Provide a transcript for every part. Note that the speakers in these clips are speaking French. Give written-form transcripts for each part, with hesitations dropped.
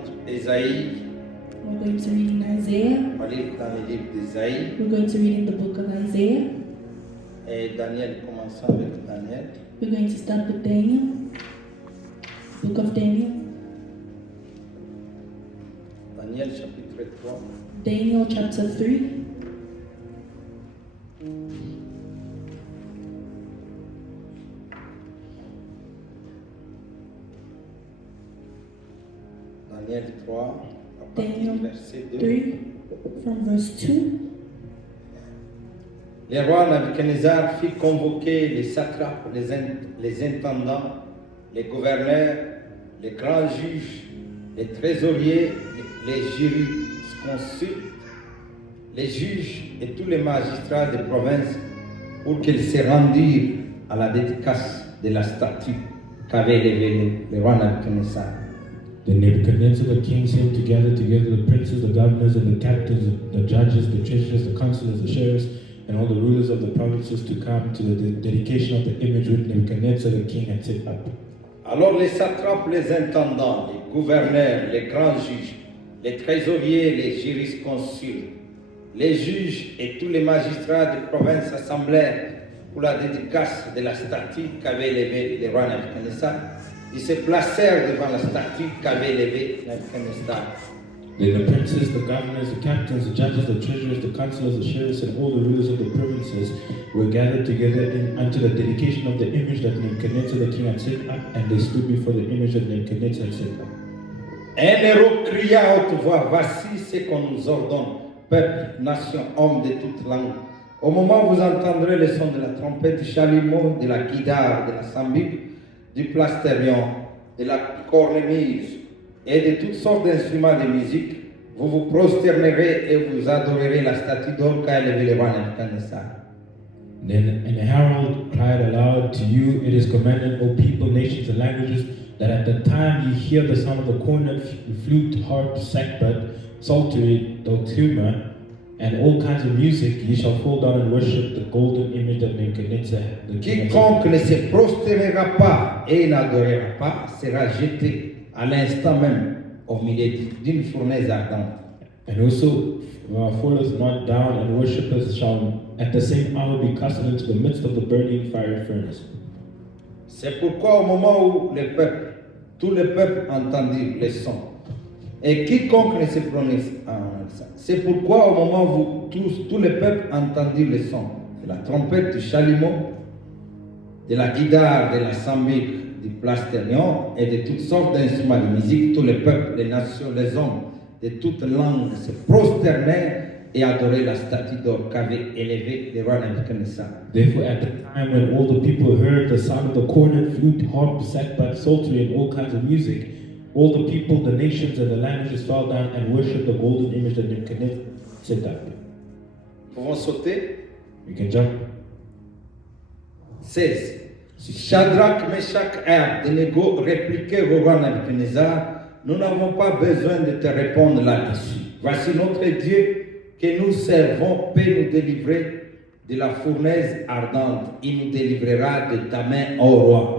prendre Ésaïe. We're going to read in Isaiah. On va lire dans le livre d'Ésaïe. We're going to read in the book of Isaiah. Et Daniel, commençons avec Daniel. We're going to start with Daniel. Book of Daniel. Daniel chapitre 3. Daniel chapter 3. Daniel 3, à partir Daniel du verset 2. 3 from verse 2. Le roi Nabuchodonosor fit convoquer les satrapes, les intendants, les gouverneurs, les grands juges, les trésoriers, les jurisconsultes, les juges et tous les magistrats des provinces pour qu'ils se rendirent à la dédicace de la statue qu'avait élevée le roi Nabuchodonosor. Then Nebuchadnezzar the king sent together the princes, the governors, and the captains, the judges, the treasurers, the counselors, the sheriffs, and all the rulers of the provinces to come to the dedication of the image which Nebuchadnezzar the king had set up. Alors les satrapes, les intendants, les gouverneurs, les grands juges, les trésoriers, les jurisconsultes, les juges et tous les magistrats des provinces assemblèrent pour la dédicace de la statue qu'avait élevée le roi Nabuchodonosor. Ils se placèrent devant la statue qu'avait élevée Nabuchodonosor. Then the princes, the governors, the captains, the judges, the treasurers, the counselors, the sheriffs, and all the rulers of the provinces were gathered together unto the dedication of the image that Nebuchadnezzar the king had set up, and they stood before the image that Nebuchadnezzar had set up. Un héros cria à haute voix, voici ce qu'on nous ordonne, peuple, nation, hommes de toute langue. Au moment où vous entendrez le son de la trompette, du chalumeau, de la guitare, de la sambique, du plastérion, de la cornemuse et de toutes sortes d'instruments de musique, vous vous prosternerez et vous adorerez la statue d'or qu'a élevée le roi Nabuchodonosor. Then an herald cried aloud to you, it is commanded, O people, nations, and languages, that at the time ye hear the sound of the cornet, flute, harp, sackbut, psaltery, dulcimer, and all kinds of music, ye shall fall down and worship the golden image that Nebuchadnezzar the king had set up. Quiconque ne se prosternera pas et n'adorera pas sera jeté à l'instant même au milieu d'une fournaise ardente. And whoso falleth not down and worshippeth shall at the same hour be cast into the midst of the burning fiery furnace. C'est pourquoi au moment où le peuple, tout le peuple entendit les sons, et quiconque ne se prononce c'est pourquoi au moment où tout le peuple entendit les sons de la trompette, du chalumeau, de la guitare, de la sambique, du plastérion et de toutes sortes d'instruments de musique, tout le peuple, les nations, les hommes de toutes langues se prosternèrent et adoraient la statue d'or qu'avait élevée le roi Nabuchodonosor. Therefore, at the time when all the people heard the sound of the cornet, flute, harp, sackbut, psaltery, and all kinds of music, all the people, the nations, and the languages fell down and worshipped the golden image that Nebuchadnezzar set up. Pouvons sauter. You can jump. 16. Shadrach, Meshach et Abednego répliquèrent au roi Nabuchodonosor, nous n'avons pas besoin de te répondre là-dessus. Voici notre Dieu que nous servons peut nous délivrer de la fournaise ardente. Il nous délivrera de ta main, ô roi.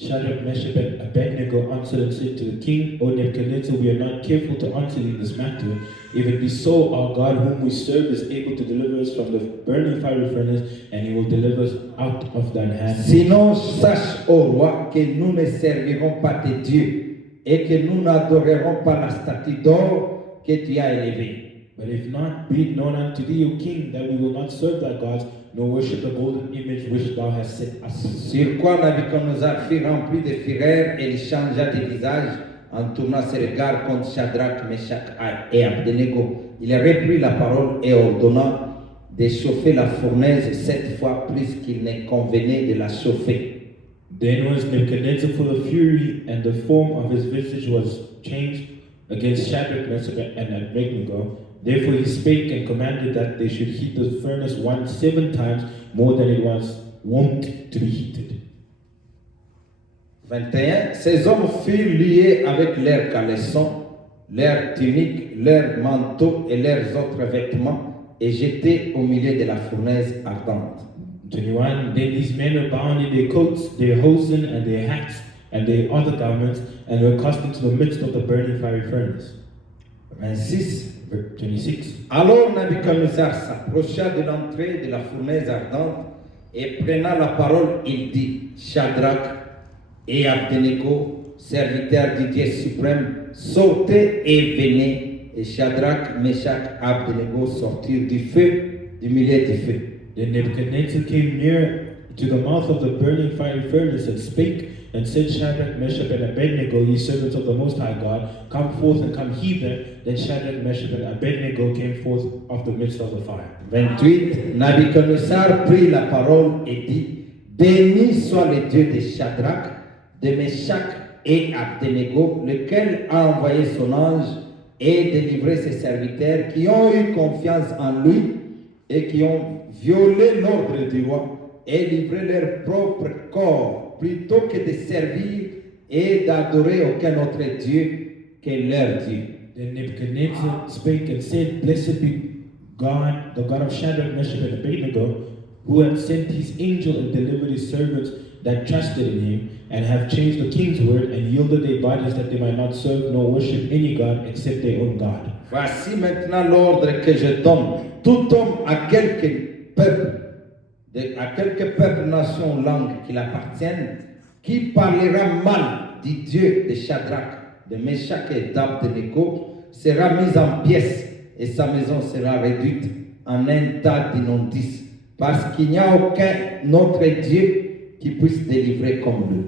Shadrach, Meshach, and Abednego answered and said to the king, O Nebuchadnezzar, we are not careful to answer thee in this matter. If it be so, our God whom we serve is able to deliver us from the burning fiery furnace, and he will deliver us out of thine hand. Sinon, sache, ô roi, que nous ne servirons pas tes dieux et que nous n'adorerons pas la statue d'or que tu as élevée. But if not, be it known unto thee, O king, that we will not serve thy gods, nor worship the golden image which thou hast set up. Sur quoi Nabuchodonosor fut rempli de fureur et il changea de visage en tournant ses regards contre Shadrach, Meshach et Abednego. Il reprit la parole et ordonna de chauffer la fournaise 7 fois plus qu'il ne convenait de la chauffer. Then was Nebuchadnezzar full of fury, and the form of his visage was changed against Shadrach, Meshach, and Abednego. Therefore he spake and commanded that they should heat the furnace 7 times more than it was wont to be heated. 21. Ces hommes furent liés avec leurs caleçons, leurs tuniques, leurs manteaux et leurs autres vêtements et jetés au milieu de la fournaise ardente. 21. Then these men were bound in their coats, their hosen, and their hats, and the other governments, and were cast into the midst of the burning fiery furnace. 26. 26. Alors Nabuchodonosor s'approcha de l'entrée de la fournaise ardente et prenant la parole, il dit, Shadrach et Abednego, serviteurs du Dieu suprême, sortez et venez. Et Shadrach, Meshach, Abednego sortirent du feu, du milieu du feu. Then Nebuchadnezzar came near to the mouth of the burning fiery furnace and spake and said, Shadrach, Meshach, and Abednego, ye servants of the Most High God, come forth and come hither. Then Shadrach, Meshach, and Abednego came forth of the midst of the fire. 28. Nabuchodonosor prit la parole et dit, béni soit le Dieu de Shadrach, de Meshach et Abednego, lequel a envoyé son ange et délivré ses serviteurs qui ont eu confiance en lui et qui ont violé l'ordre du roi et livré leur propre corps plutôt que de servir et d'adorer aucun autre Dieu que leur Dieu. Then Nebuchadnezzar spake and said, Blessed be God, the God of Shadrach, Meshach, and Abednego, who hath sent his angel and delivered his servants that trusted in him, and have changed the king's word, and yielded their bodies that they might not serve nor worship any God except their own God. Voici maintenant l'ordre que je donne. Tout homme à quelque peuple, nation, langue qu'il appartienne, qui parlera mal du Dieu de Shadrach, de Meshach et d'Abednego, sera mis en pièces et sa maison sera réduite en un tas d'immondices, parce qu'il n'y a aucun autre Dieu qui puisse délivrer comme lui.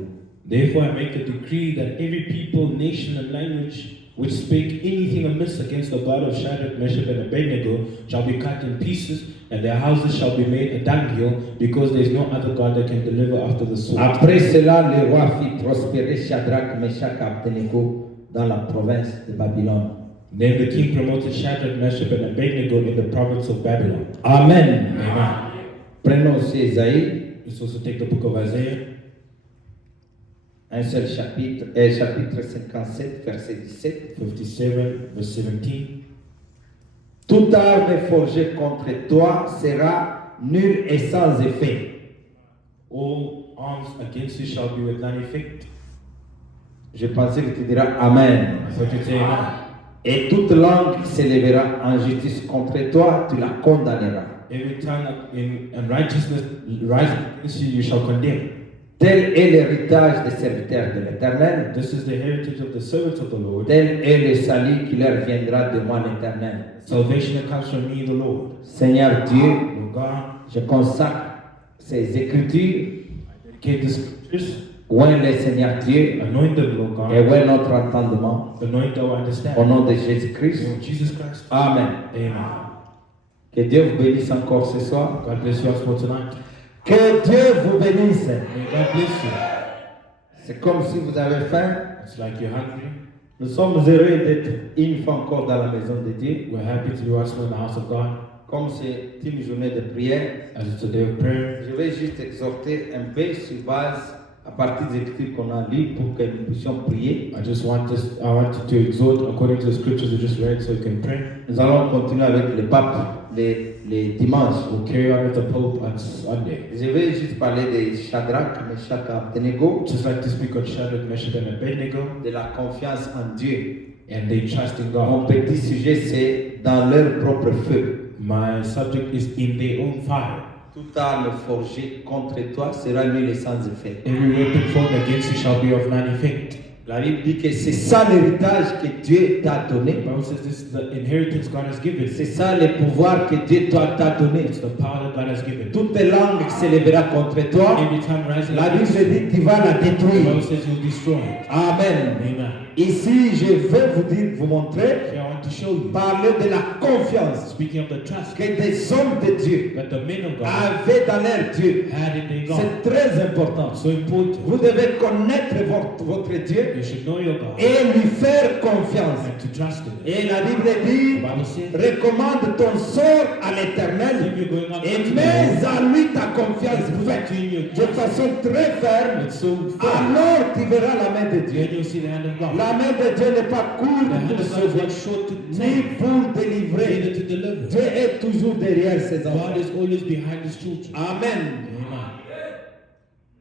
Therefore I make a decree that every people, nation, and language which speak anything amiss against the God of Shadrach, Meshach, and Abednego shall be cut in pieces, and their houses shall be made a dunghill, because there is no other God that can deliver after the sword. Après cela, le roi fit prospérer Shadrach, Meshach et Abednego dans la province de Babylone. Then the king promoted Shadrach, Meshach, and Abednego in the province of Babylon. Amen. Amen. Prenons aussi Isaïe, Let's also take the book of Isaiah, un seul chapitre, chapitre 57, verset 17. 57, verse 17. Toute arme forgée contre toi sera nulle et sans effet. All arms against you shall be with none effect. Je pensais que tu diras Amen. I thought you'd say amen. Et toute langue qui s'élèvera en justice contre toi, tu la condamneras. Every tongue in righteousness rising against you, you shall condemn. Tel est l'héritage des serviteurs de l'Éternel. This is the heritage of the servants of the Lord. Tel est le salut qui leur viendra de moi l'Éternel. Salvation that comes from me, the Lord. Seigneur Dieu, Lord God, je consacre ces écritures. dedicate the scriptures, Oint-les, Seigneur Dieu, anoint them, Lord et God, oint notre entendement. anoint our Au understanding. nom de In the Jésus-Christ. name of Jesus Christ. Amen. Amen. Que Dieu vous bénisse encore ce soir. God bless you all for tonight. Que Dieu vous bénisse. May God bless you. C'est comme si vous avez faim. It's like you're hungry. Nous sommes heureux d'être une fois encore dans la maison de Dieu. We're happy to be once more in the house of God, Comme c'est une journée de prière, as it's a day of prayer. je vais juste exhorter un peu sur base à partir des écritures qu'on a lues pour que nous puissions prier. I wanted to exhort according to the scriptures we just read so you can pray. Nous allons continuer avec le pape les dimanches. We'll carry on with the Pope on Sunday. Je vais juste parler de Shadrach, Meshach et Abednego, Just like to speak on Shadrach, Meshach, and Abednego, de la confiance en Dieu. and they trust in Mon God. petit sujet, c'est dans leur propre feu. My subject is in their own fire. Toute arme forgée contre toi sera nulle et sans effet. Every weapon formed against you shall be of none effect. La Bible dit que c'est ça l'héritage que Dieu t'a donné. The Bible says this is the inheritance God has given. C'est ça le pouvoir que Dieu t'a donné. It's the power that God has given. Toute langue qui s'élèvera contre toi, Every time rising la Bible against you, dit que tu vas la the détruire. Bible says you'll destroy it. Amen. Amen. Ici, je vais vous montrer, Here I want to show you, parler de la confiance speaking of the trust que des hommes de Dieu that the men of God avaient dans leur Dieu. had in their God. C'est très important. So important. Vous devez connaître votre Dieu You should know your God et lui faire confiance. and to trust Him. Et la Bible The dit, Bible says, recommande ton sort à l'Éternel if you're going out et to mets the à lui ta confiance Lord, faite put in your de trust, façon très ferme. it's so firm. Alors tu verras la main de Dieu. Then you'll see the hand of God. La main de Dieu n'est pas The courte hand pour of God is sauver, not short to ni take, pour délivrer. neither to deliver. Dieu est toujours derrière ses enfants. God is always behind His children. Amen. Amen.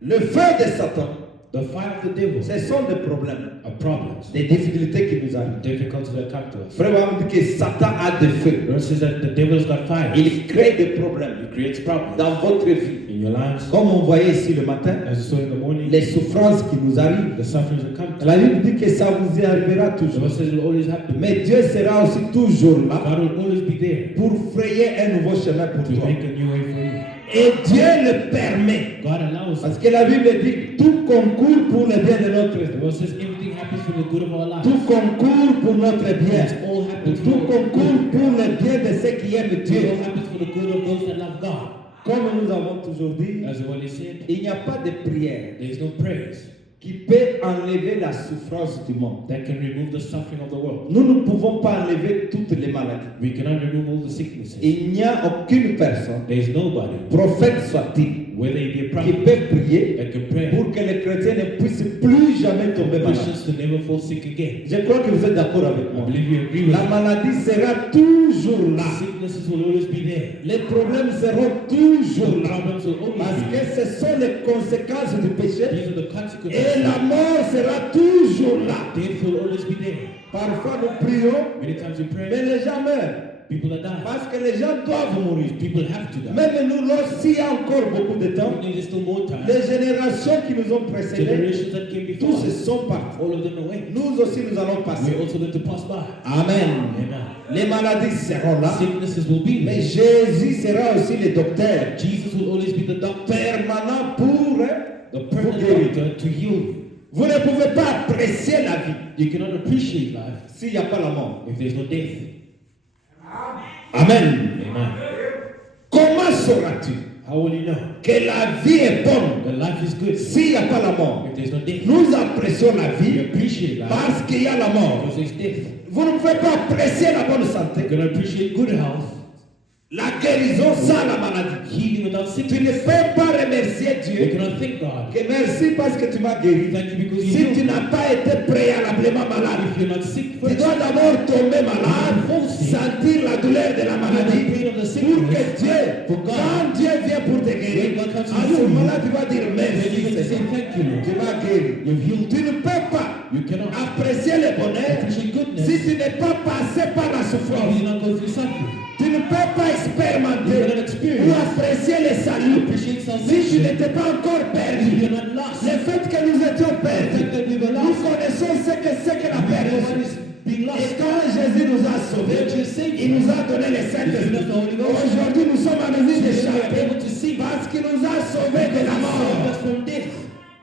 Le feu de Satan The fight of the devil Ce sont des problèmes, are problems, des difficultés qui nous arrivent. difficulties that come to us. Frère Branham dit que Satan a des feux. The Lord says that the devil's got fire. Il crée des problèmes He creates problems dans votre vie. in your lives. Comme on voyait ici le matin, As you saw in the morning, les souffrances qui nous arrivent. the sufferings that come to La Bible dit que ça vous y arrivera us. The toujours. Lord says it will always happen. Mais Dieu sera aussi toujours là God will always be there pour frayer un nouveau chemin pour to toi. make a new way for you. Et Dieu le permet. God allows it. Parce que la Bible dit tout concourt pour le bien de notre The Lord says everything happens for the good of our lives. tout concourt pour notre bien. It all happens for Tout the good. concourt pour le bien de ceux qui aiment It Dieu. all happens for the good of those that love God. Comme nous avons toujours dit, As the one said, il n'y a pas de prière there is no praise qui peut enlever la souffrance du monde. that can remove the suffering of the world. Nous ne pouvons pas enlever toutes les maladies. We cannot remove all the sicknesses. Il n'y a aucune personne, There is nobody, prophète soit-il, whether he be a qui prophet, peut prier that can pray pour que les chrétiens ne puissent plus jamais tomber malades. Christians to never fall sick again. Je crois que vous êtes d'accord avec I moi. believe you agree with La me. maladie sera toujours là. Sicknesses will always be there. Les problèmes seront toujours The là. problems will always Parce be que there. ce sont les conséquences du péché. These are the consequences. Et la mort sera toujours là. Death will always be there. Parfois nous prions, Many times we mais pray, les gens meurent. people are dying. Parce que les gens doivent mourir. People have to die. Même nous, lorsqu'il y a encore beaucoup de temps, There's still more time. les générations qui nous ont précédés, Generations that came before tous se us, sont partis. all of them away. Nous aussi, nous allons passer. We're also going to pass by. Amen. Amen. Les maladies seront là. Sicknesses will be Mais there. Jésus sera aussi le docteur Jesus will always be the doctor, permanent pour the permanent doctor to heal you. Vous ne pouvez pas apprécier la vie You cannot appreciate life s'il n'y a pas la mort. if there's no death. Amen. Amen. Comment sauras-tu How will you know que la vie est bonne that life is good s'il n'y a pas la mort? if there's no death? Nous apprécions la You vie appreciate life parce qu'il y a la mort. because there's death. Vous ne pouvez pas apprécier la bonne You santé, cannot appreciate good health, la guérison sans la maladie. healing without Tu sickness. ne peux pas remercier You Dieu cannot thank God. que merci parce que tu m'as guéri. Thank you because you Si tu healed me. n'as pas été préalablement malade, If you're not sick tu first, dois d'abord tomber malade, sentir la douleur de la maladie, pour que Dieu, quand Dieu vient pour te guérir, à ce moment-là tu vas dire then you merci can say Seigneur. thank you, Lord. Tu vas guérir. You've healed. Tu ne peux pas You cannot apprécier le bonheur appreciate goodness si tu n'es pas passé par la if souffrance. you not go through suffering. Tu ne peux pas You expérimenter cannot ou experience, apprécier le salut appreciate si tu salvation n'étais pas encore if perdu. you're not lost. Le fait que nous étions The perdus, fact that we were nous lost, connaissons ce que c'est que la we know what perdition. is being Et lost. quand Jésus nous a sauvés, il nous a donné le Saint-Esprit. Aujourd'hui, nous sommes en mesure de chanter parce qu'il nous a sauvés de la mort. Us from death.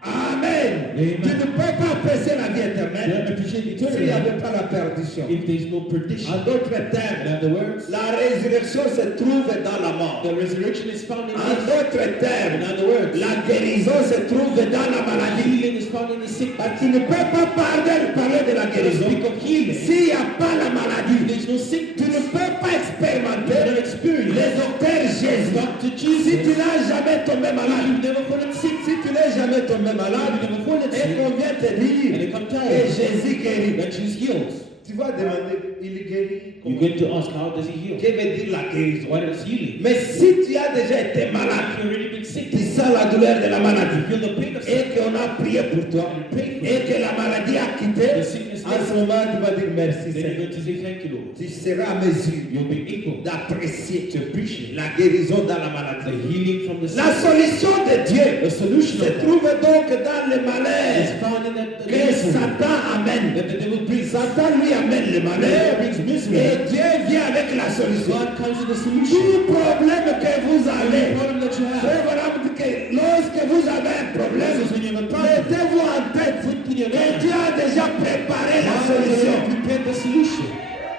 Amen. Amen. Tu ne peux pas apprécier la vie You éternelle don't appreciate s'il n'y eternity avait pas la perdition. if there's no perdition. En d'autres In termes, other words, la résurrection se trouve dans la mort. the resurrection is found in En death. d'autres In termes, other words, la guérison se trouve dans la maladie. healing is found in the sick. Parce qu'il ne peut pas parler de la guérison Speak of healing. s'il n'y a pas la maladie. There's no Tu sickness. ne peux pas You expérimenter cannot experience les docteurs Jésus. Dr. Si tu Jesus. n'as jamais tombé malade, You've never fallen sick. si tu n'es jamais tombé malade, You've never fallen et sick. qu'on vient te And dire they come que tired Jésus guérit, that she's healed. tu vas demander, il guérit You're comment? going to ask, how does he heal? Que veut dire la guérison? What is healing? Mais si tu as déjà été If malade, you've already been sick, tu sens la douleur de la maladie, feel the pain of et sickness, qu'on a prié pour toi, et que la maladie a quitté, the sickness en ce moment tu vas dire merci then you're Seigneur. going to say thank you, Lord. Tu seras à mesure You'll be able d'apprécier to appreciate la guérison dans la the maladie. healing from the La sick. solution de Dieu The solution se of God trouve donc dans le is malheur found in that que misery Satan amène. that the devil brings. Satan lui amène le malheur brings misery. et Dieu vient avec la solution. God comes with a solution. Tout problème que vous The avez, problem that you have, Frère Branham dit que lorsque vous avez un problème, when you have a problem, mettez-vous en tête put in your que mind, Dieu a déjà préparé la God has already solution. prepared the solution.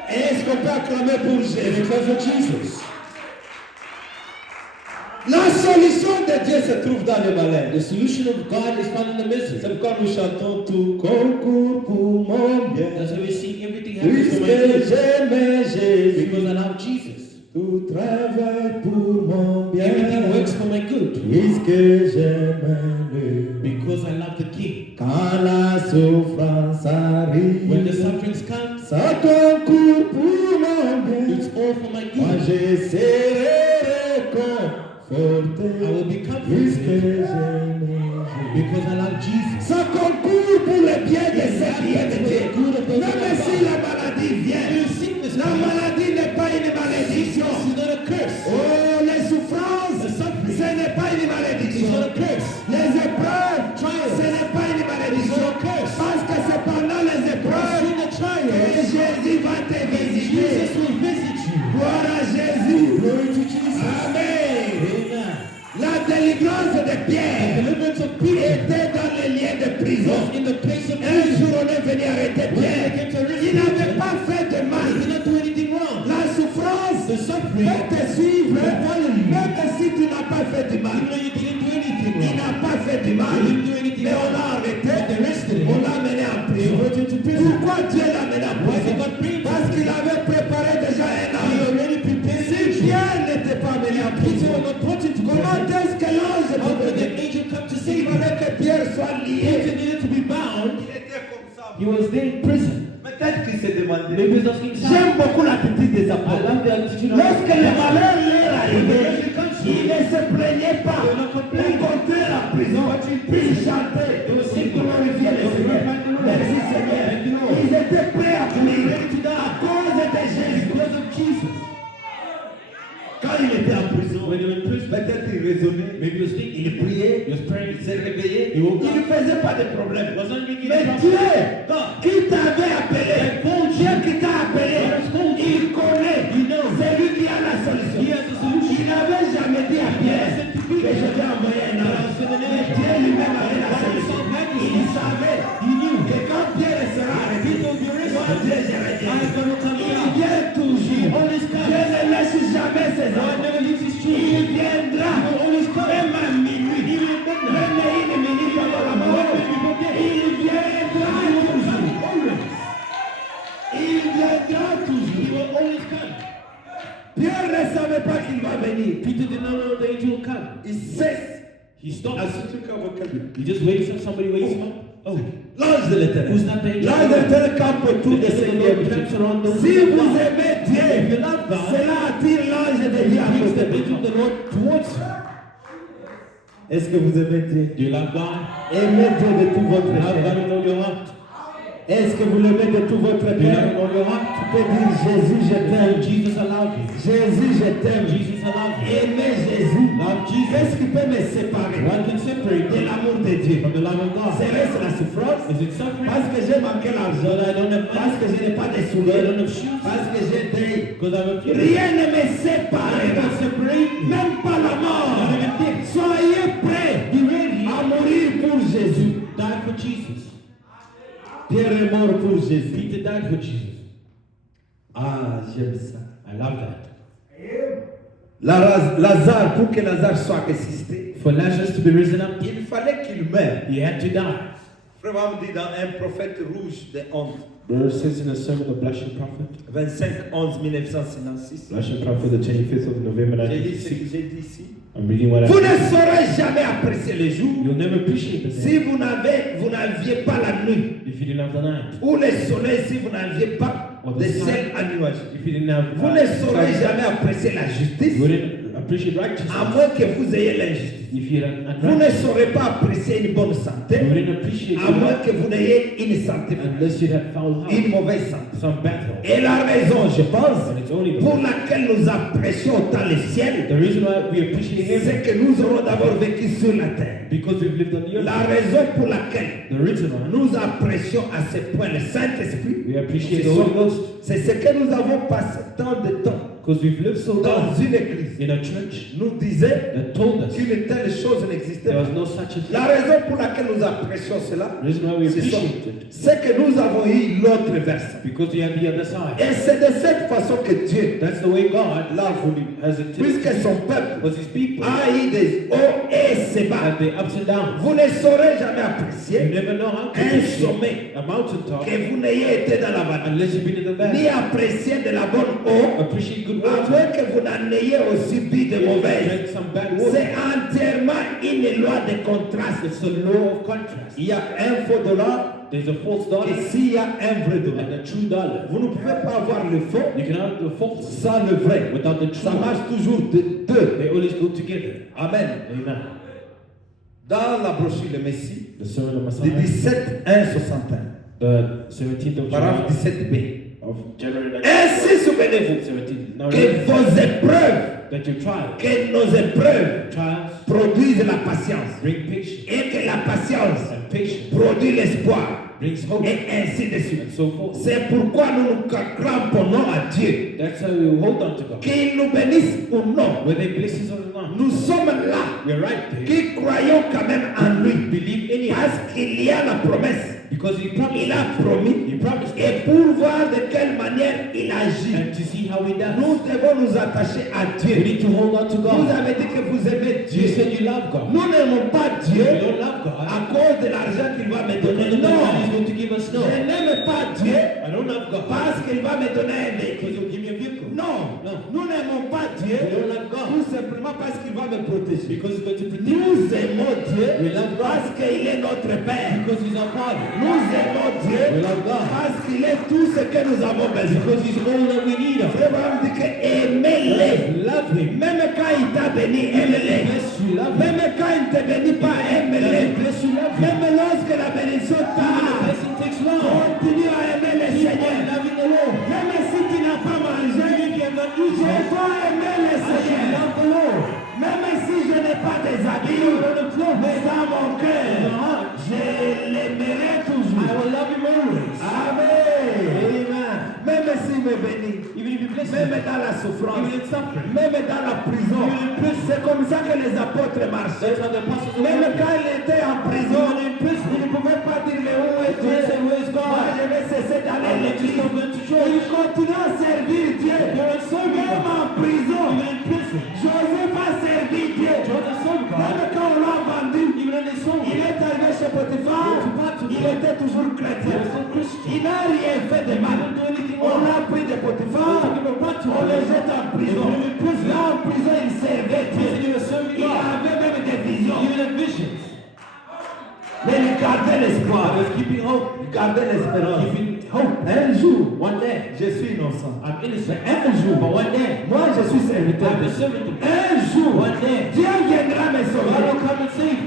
Est-ce qu'on peut acclamer pour Jésus? Because of Jesus. La solution de Dieu se trouve dans le malheur. The solution of God is found in the misery. C'est pourquoi nous chantons tout concours pour mon bien. That's why we see everything happens for Puisque my good. j'aime Jésus, Because I love Jesus. tout travaille pour mon bien. Everything works for my good. Puisque j'aime lui. Because I love the King. Quand la souffrance When the arrive, sufferings come, ça concourt pour mon bien. it's all for my Moi good. je serai réconforté. I will be Puisque comforted. j'aime Jésus. Because I love Jesus. Ça concourt pour le bien de ceux qui aiment Dieu. Même si la maladie vient, la maladie n'est pas une malédiction. Oh, les souffrances, ce n'est pas une malédiction. Les épreuves, ce n'est pas une malédiction. Parce que c'est pendant les épreuves que Jésus va te visiter. Gloire à Jésus. Amen. La délivrance de Pierre était dans les liens de prison. Un jour, on est venu arrêter Pierre. Il n'avait pas fait de mal. La souffrance peut te suivre, même si tu n'as pas fait de mal. Il n'a pas fait du mal, mais on l'a arrêté, on l'a amené en prison. Pourquoi Dieu l'a amené en prison? Parce qu'il avait préparé déjà un an. Si Pierre n'était pas amené en prison, comment est-ce que l'ange peut venir? Il fallait que Pierre soit lié. Il était comme ça. He was there in prison. Peut-être qu'il s'est demandé. Maybe he was asking himself, J'aime beaucoup l'attitude des I apôtres. love the attitude of Lorsque le the malheur leur arrivait, ils ne se plaignaient pas. Ils comptaient la prison, puis ils chantaient. Ils glorifiaient le Seigneur. Merci Seigneur. Ils étaient prêts à mourir à cause de Jésus. Quand il était en prison, peut-être il raisonnait, il priait, il s'est réveillé, il ne faisait pas de problème. Mais Dieu, qui t'avait appelé, Dieu qui t'a appelé, il connaît, c'est lui qui a la solution. Il n'avait jamais dit à Pierre que je vais envoyer un ange. Mais Dieu lui-même avait la solution. Il savait que quand Pierre sera arrêté, moi Dieu j'aurais dit, il vient toujours. Dieu ne laisse jamais ses enfants. Il viendra même à minuit, même à une minute avant la mort. Il viendra toujours. Il viendra toujours. Pierre ne savait pas qu'il va venir. Peter did not know the angel would come. Il cesse. He stopped. L'ange He just waits till somebody wakes him up. Oh, de l'éternel. who's not the angel? L'ange de l'éternel campe autour de The ce angel qui of the Lord est. camps around those Si who vous love God. aimez Dieu, cela attire l'ange de Dieu à Brings the côté. angel of the Lord towards you. Est-ce que vous aimez Dieu? Do you love God? Aimez Dieu de tout votre Love cœur. God with all your heart. Est-ce que vous l'aimez de tout votre Do you love cœur? Him with all your heart? Tu peux dire Jésus, je Oh, t'aime. Jesus, I love you. Jésus, je t'aime. Jesus, I love you. Aimer Jésus. Love Jesus. Qu'est-ce qui peut me séparer What can separate de you l'amour de Dieu? from the love of God? Serait-ce la souffrance? Is it suffering? Parce que j'ai manqué l'argent. Because I don't have Parce money? que je n'ai pas de Because I souliers. don't have shoes? Parce que j'ai deuil. Because I have a few? Rien ne me séparera. Même pas la mort. Soyez prêts à mourir pour Jésus. Die for Jesus. Pierre est mort pour Jésus. Peter died for Jesus. Ah, j'aime ça. I love that. Lazare, pour que Lazare soit ressuscité, For Lazarus to be risen up, il fallait qu'il meure. he had to die. Frère Abraham dit dans un prophète rouge de honte, Brother says in the sermon, the Blushing Prophet, 25-11-1956. Blushing Prophet, the 25th of November J'ai dit ce que 1966. j'ai dit ici. I'm reading what I Vous ne saurez jamais apprécier le jour You'll never appreciate the day si vous n'aviez pas la nuit, if you didn't have the night. ou le soleil si vous n'aviez pas Or de the sun, ciel à nuages. if you didn't have Vous ne saurez jamais apprécier la justice, you wouldn't appreciate à righteousness. moins que vous ayez l'injustice. If you had Vous ne unrighteous, saurez pas apprécier une bonne santé, you wouldn't appreciate à moins it que vous n'ayez une santé, unless you had foul une health, mauvaise santé. some bad health. Et la raison, je pense, And it's only the pour laquelle nous apprécions autant le ciel, reason why we appreciate heaven, c'est que nous aurons d'abord vécu sur la terre. because we've lived on the La earth. raison pour laquelle The reason why nous apprécions à ce point le Saint-Esprit, we appreciate c'est the Holy Ghost, c'est ce que nous avons passé tant de temps because we've lived so dans long une église. in a church Nous disait that told us qu'une telle chose n'existait there was pas. no such a La thing. raison pour laquelle nous apprécions cela, The reason why we c'est appreciate it, que nous avons eu l'autre versant. because we have the other side. Et c'est de cette façon que Dieu That's the way God l'a voulu. has intended. Puisque son peuple Was His people a eu des hauts et ses bas. had the ups and downs. Vous ne saurez jamais You apprécier never know how to un appreciate sommet a mountaintop que vous n'ayez été dans la vallée, unless you've been in the ni valley. apprécier de la bonne eau, Appreciate good à water. moins que vous n'en ayez aussi bu de mauvaises. Drink some bad water. C'est entièrement une loi de contraste. It's a law of contrast. Il y a un faux dollar There's a false dollar et s'il y a un vrai dollar. and a true dollar. Vous ne pouvez pas avoir le faux You can have the false sans le vrai. without the true. Ça marche toujours de deux. They always go together. Amen. Amen. Dans la brochure Le Messie, the Sermon of du Messiah, 17 1 61, the 17th of paragraphe July 17b. of January Ainsi, souvenez-vous 1917. Now que remember vos épreuves, that your trials, que nos épreuves trials produisent la patience bring patience, et que la patience and patience produit l'espoir brings hope, et ainsi de and suite. so forth. C'est pourquoi nous nous cramponnons à Dieu, That's how we hold on to God. qu'il nous bénisse ou non. Whether he blesses us or not, Nous sommes là, we're right there. qui croyons quand même en lui, Believe anyhow, parce qu'il y a la promesse. because he promised. Il a promis, He promised. et pour voir de quelle manière il agit, And to see how he does, nous devons nous attacher à we Dieu. need to hold on to Vous God. avez dit que vous aimez You Dieu. said you love God. Nous n'aimons pas You Dieu don't love God. à cause de l'argent qu'il va me Because donner. of the money Non, he's going to give us. No. je n'aime pas Dieu I don't love God. parce qu'il va me donner un Because véhicule. he'll give me a vehicle. Non, No. nous n'aimons pas Dieu We don't love God. tout simplement parce qu'il va me protéger. Because he's going to protect us. Nous aimons Dieu We love God. parce qu'il est notre Père. Because he's our Father. Nous aimons Dieu We love God. parce qu'il est tout ce que nous avons besoin. Because he's all that we need. Frère Branham dit que aimez-les. Love him. Même quand il t'a béni, aime-les. Bless you, love him. Même quand il ne te bénit pas, aime-les. Bless you, love him. Même lorsque la bénédiction tarde, Blessing takes long. continue à aimer le Keep on Seigneur. loving the Lord. Même si tu n'as pas mangé, je dois aimer le Seigneur. Love the Lord. Même si je n'ai pas des habits, mais dans mon cœur, je l'aimerai I toujours. will love him always. Amen. Même s'il me bénit, Even if you bless même him. dans la souffrance, Even in suffering. même dans la prison, c'est comme ça que les apôtres marchaient. That's how the apostles were Même working. quand il était en prison, il ne pouvait pas dire mais où est Dieu? Moi je vais cesser d'aller à l'église. Il continue à servir Dieu. Même en prison, Joseph a servi Dieu. Même quand on l'a vendu, il est arrivé chez Potiphar, il était toujours chrétien. Il n'a rien fait de mal. On l'a pris de Potiphar, on le jette en prison. Là en prison, il servait Dieu. Il avait même des visions. Mais il gardait l'espoir. Il gardait l'espérance. Un jour, je suis innocent. Mais un jour, moi je suis serviteur de Dieu. Un jour, Dieu viendra me sauver.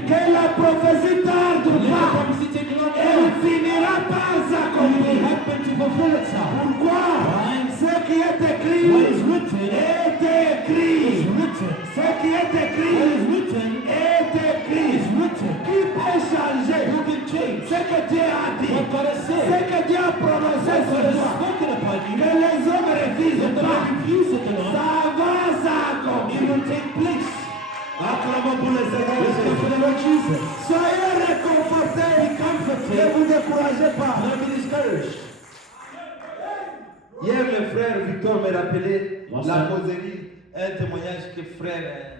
Que la prophétie tarde ou pas, elle finira par s'accomplir. Pourquoi? Ce qui est écrit est écrit. Ce qui est écrit est écrit. Qui peut changer ce que Dieu a dit, ce que Dieu a prononcé sur toi? Que les hommes refusent pas, ça va s'accomplir. Acclamons pour le Seigneur Jésus. Soyez réconfortés, ne vous découragez pas. Hier, le frère Victor me rappelait la causerie, un témoignage que frère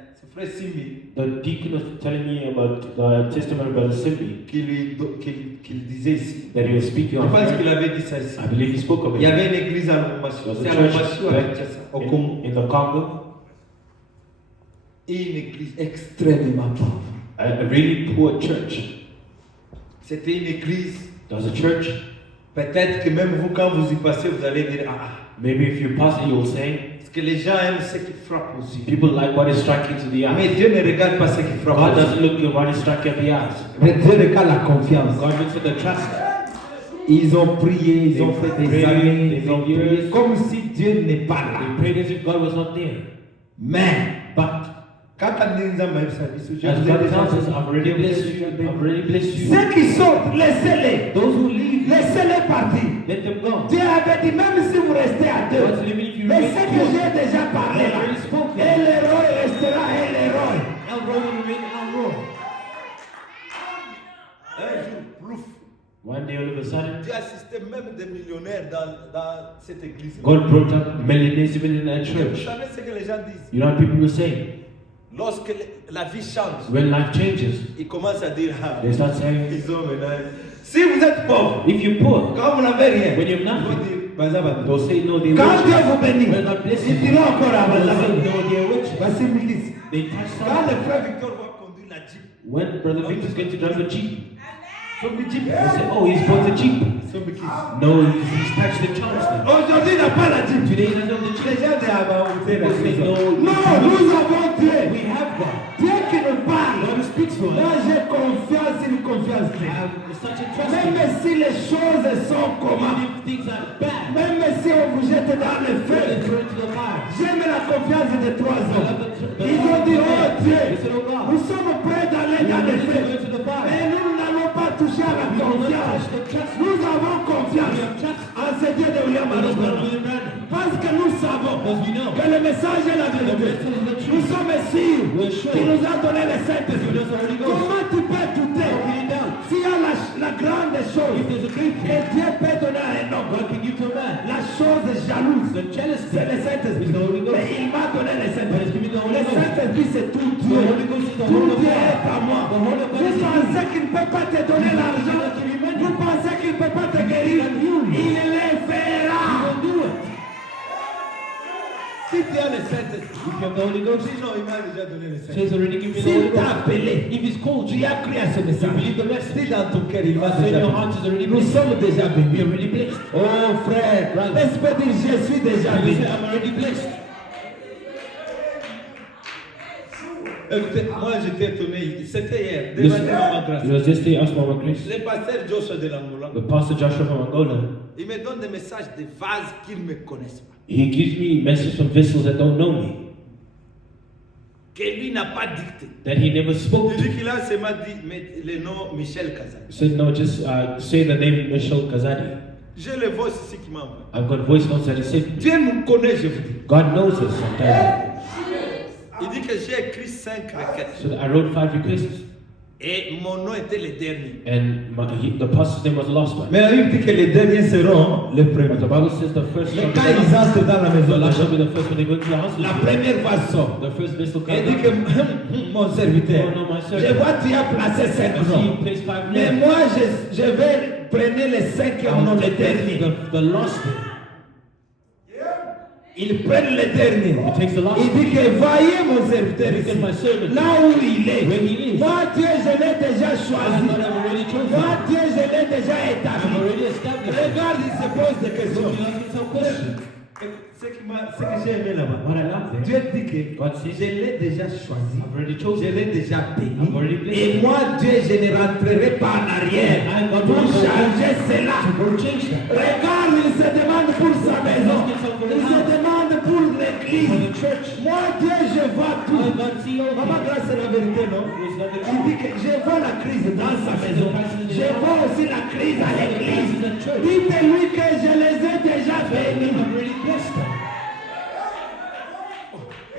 Simi, The deacon was telling me about the testimony of Brother Simbi qu'il disait ici. that he was speaking Je on. pense qu'il avait dit ça ici. I believe he spoke of Il y it. avait une église à Lubumbashi. There was C'est a à church Lubumbashi ou à back Kinshasa, au Congo. in the Congo, Et une église extrêmement pauvre. a really poor church. C'était une église. There was a church. Peut-être que même vous, quand vous y passez, vous allez dire ah. Maybe if you pass it, you'll say, Parce que les gens aiment ce qui frappe aux yeux. people like what is striking to the Mais eye. Dieu ne regarde pas ce qui frappe God aux yeux. doesn't look at what is striking at the eyes. Mais Dieu regarde la confiance. God looks at the trust. Ils ont prié, ils ont fait des prayed, années, they ils ont prayed prié years. comme si Dieu n'est pas là. They prayed as if God was not there. Mais, But quand on dit nous avons même service, je as vous ai God déjà tells us, dit, I've already blessed you. I've already blessed you. ceux qui sortent, laissez-les. Those who leave, Laissez-les partir. let them go. Dieu avait dit, même si vous restez à deux, God's living if you mais remain ce que poor. j'ai déjà parlé là, Already spoken. et l'héros restera et l'héros. El Roy will remain El Roy. Un jour, plouf, One day, all of a sudden, Dieu assistait même des millionnaires dans cette église. God brought up millionaires even in that Vous church. savez ce que les gens disent? You know what people will say? Lorsque la vie change, When life changes, ils commencent à dire, ah, they start saying, ils ont maintenant. Si vous êtes pauvre, if you're poor, quand vous n'avez rien, when you have ils vont nothing, dire, Bazaba. they'll say, no, they're Quand Dieu rich. vous bénit, When God blesses ils you, diront encore à they'll Bazaba. say, no, they're rich. Voici Mikis. They touch Quand something. le frère Victor va conduire la Jeep, When Brother Victor is going to drive a Jeep, son Jeep, they say, oh, he's bought a Jeep. son Mikis. No, he's touched the Charleston. Aujourd'hui, il n'a pas la Jeep. Today, he doesn't have the Les Jeep. gens disent, ah bah, on sait la People say, maison. no, Non, nous avons Dieu. we have God. Dieu qui nous parle. God who speaks to one. Moi, j'ai confiance, une confiance I pleine. have such a trust in Même you. si les choses sont comment, Even if things are bad, même si on vous jette dans le when feu, they throw into the fire. j'aime la confiance des trois I hommes. love the Ils ont dit, oh Dieu, They said, oh God, nous sommes prêts d'aller dans le we feu. go into the fire. Mais nous n'allons pas toucher à la We will not confiance. touch the trust. Nous avons confiance We have trust. en ce Dieu de William We must Aragona. not be random. Parce que nous savons Because we know que le message est la vérité. message is the truth. Nous sommes sûrs We're sure. qu'il nous a donné le Saint-Esprit. Give us the Holy Ghost. Comment tu peux douter How can you doubt? s'il y a la grande chose If there's a great que thing Dieu peut donner à un homme? God can give to a man, La chose jalouse, the jealous c'est le thing Saint-Esprit. is the Holy Ghost. Mais il m'a donné le But it's Saint-Esprit. given the Holy Le Ghost. Saint-Esprit, c'est tout The Dieu. Holy Ghost is the Tout Holy Dieu Ghost. est à moi. The Holy Ghost Vous is pensez qu'il ne peut pas te donner l'argent? Vous pensez qu'il ne peut pas te guérir? Il le fera. He will do it. Si tu as le Saint-Esprit, If you have the Holy Ghost, sinon il m'a déjà donné le so Saint-Esprit. he's already given you the S'il Holy t'a Ghost. appelé, If he's called tu you, as cru à ce you message. believe the message. Si dans ton cœur il m'a So in déjà your béni. heart is already Nous blessed. sommes déjà We are bénis. already blessed. Oh frère, Brother. laisse pas dire je suis déjà You béni. say, I'm already blessed. Écoutez, moi j'étais étonné, c'était hier, This, devant Mama Grace. it was just the asked Mama Grace. Le pasteur Joshua de l'Angola, The pastor Joshua from Angola, il me donne des messages de vases qu'ils ne me connaissent pas. he gives me messages from vessels that don't know me, Que lui n'a pas dicté. that he never spoke Il to. dit qu'il a seulement dit mais le nom Michel Kazan. He said, no, just say the name Michel Kazadi. J'ai le voice ici qui m'envoie. I've got voice notes that he said, Dieu nous connaît, je vous dis. God knows us sometimes. Il dit que j'ai écrit 5 requêtes. So I wrote 5 requests, Et mon nom était le dernier. and the pastor's name was the last one. Mais la Bible dit que les derniers seront les premiers. But the Bible says the first Mais shall be quand the ils last. entrent dans la maison, The last shall be the first when they go to the house. la première vase sort. The first vessel Il comes dit que out. mon serviteur, Oh, no, my je servant. vois tu as placé 5 And noms. he placed 5 Mais names. moi, je vais prendre les 5 noms, le dernier. The last name. Ils prennent le dernier. He takes the last Il dit que voyez mon serviteur Look ici. at my servant. Là où il est. Where he lives. Moi, Dieu, je l'ai déjà I choisi. have already chosen. Moi, Dieu, je l'ai déjà I'm établi. already established. Regarde, il se pose des questions. He asking some questions. Ce que j'ai aimé là-bas. What I love there. Dieu dit que God says, je l'ai déjà choisi. I've already Je chosen. l'ai déjà béni. I've already blessed. Et moi, Dieu, je ne rentrerai pas en arrière I got pour one changer cela. We'll change that. Regarde, il se demande pour sa maison. Il se demande pour For l'église. the church. Moi, Dieu, je vois I tout. God see all Maman, things. grâce à la vérité, non? It's not the Il truth. dit que je vois la crise dans sa maison. Je vois aussi la crise à l'église. Dites-lui que je les ai déjà bénis. I've already blessed them.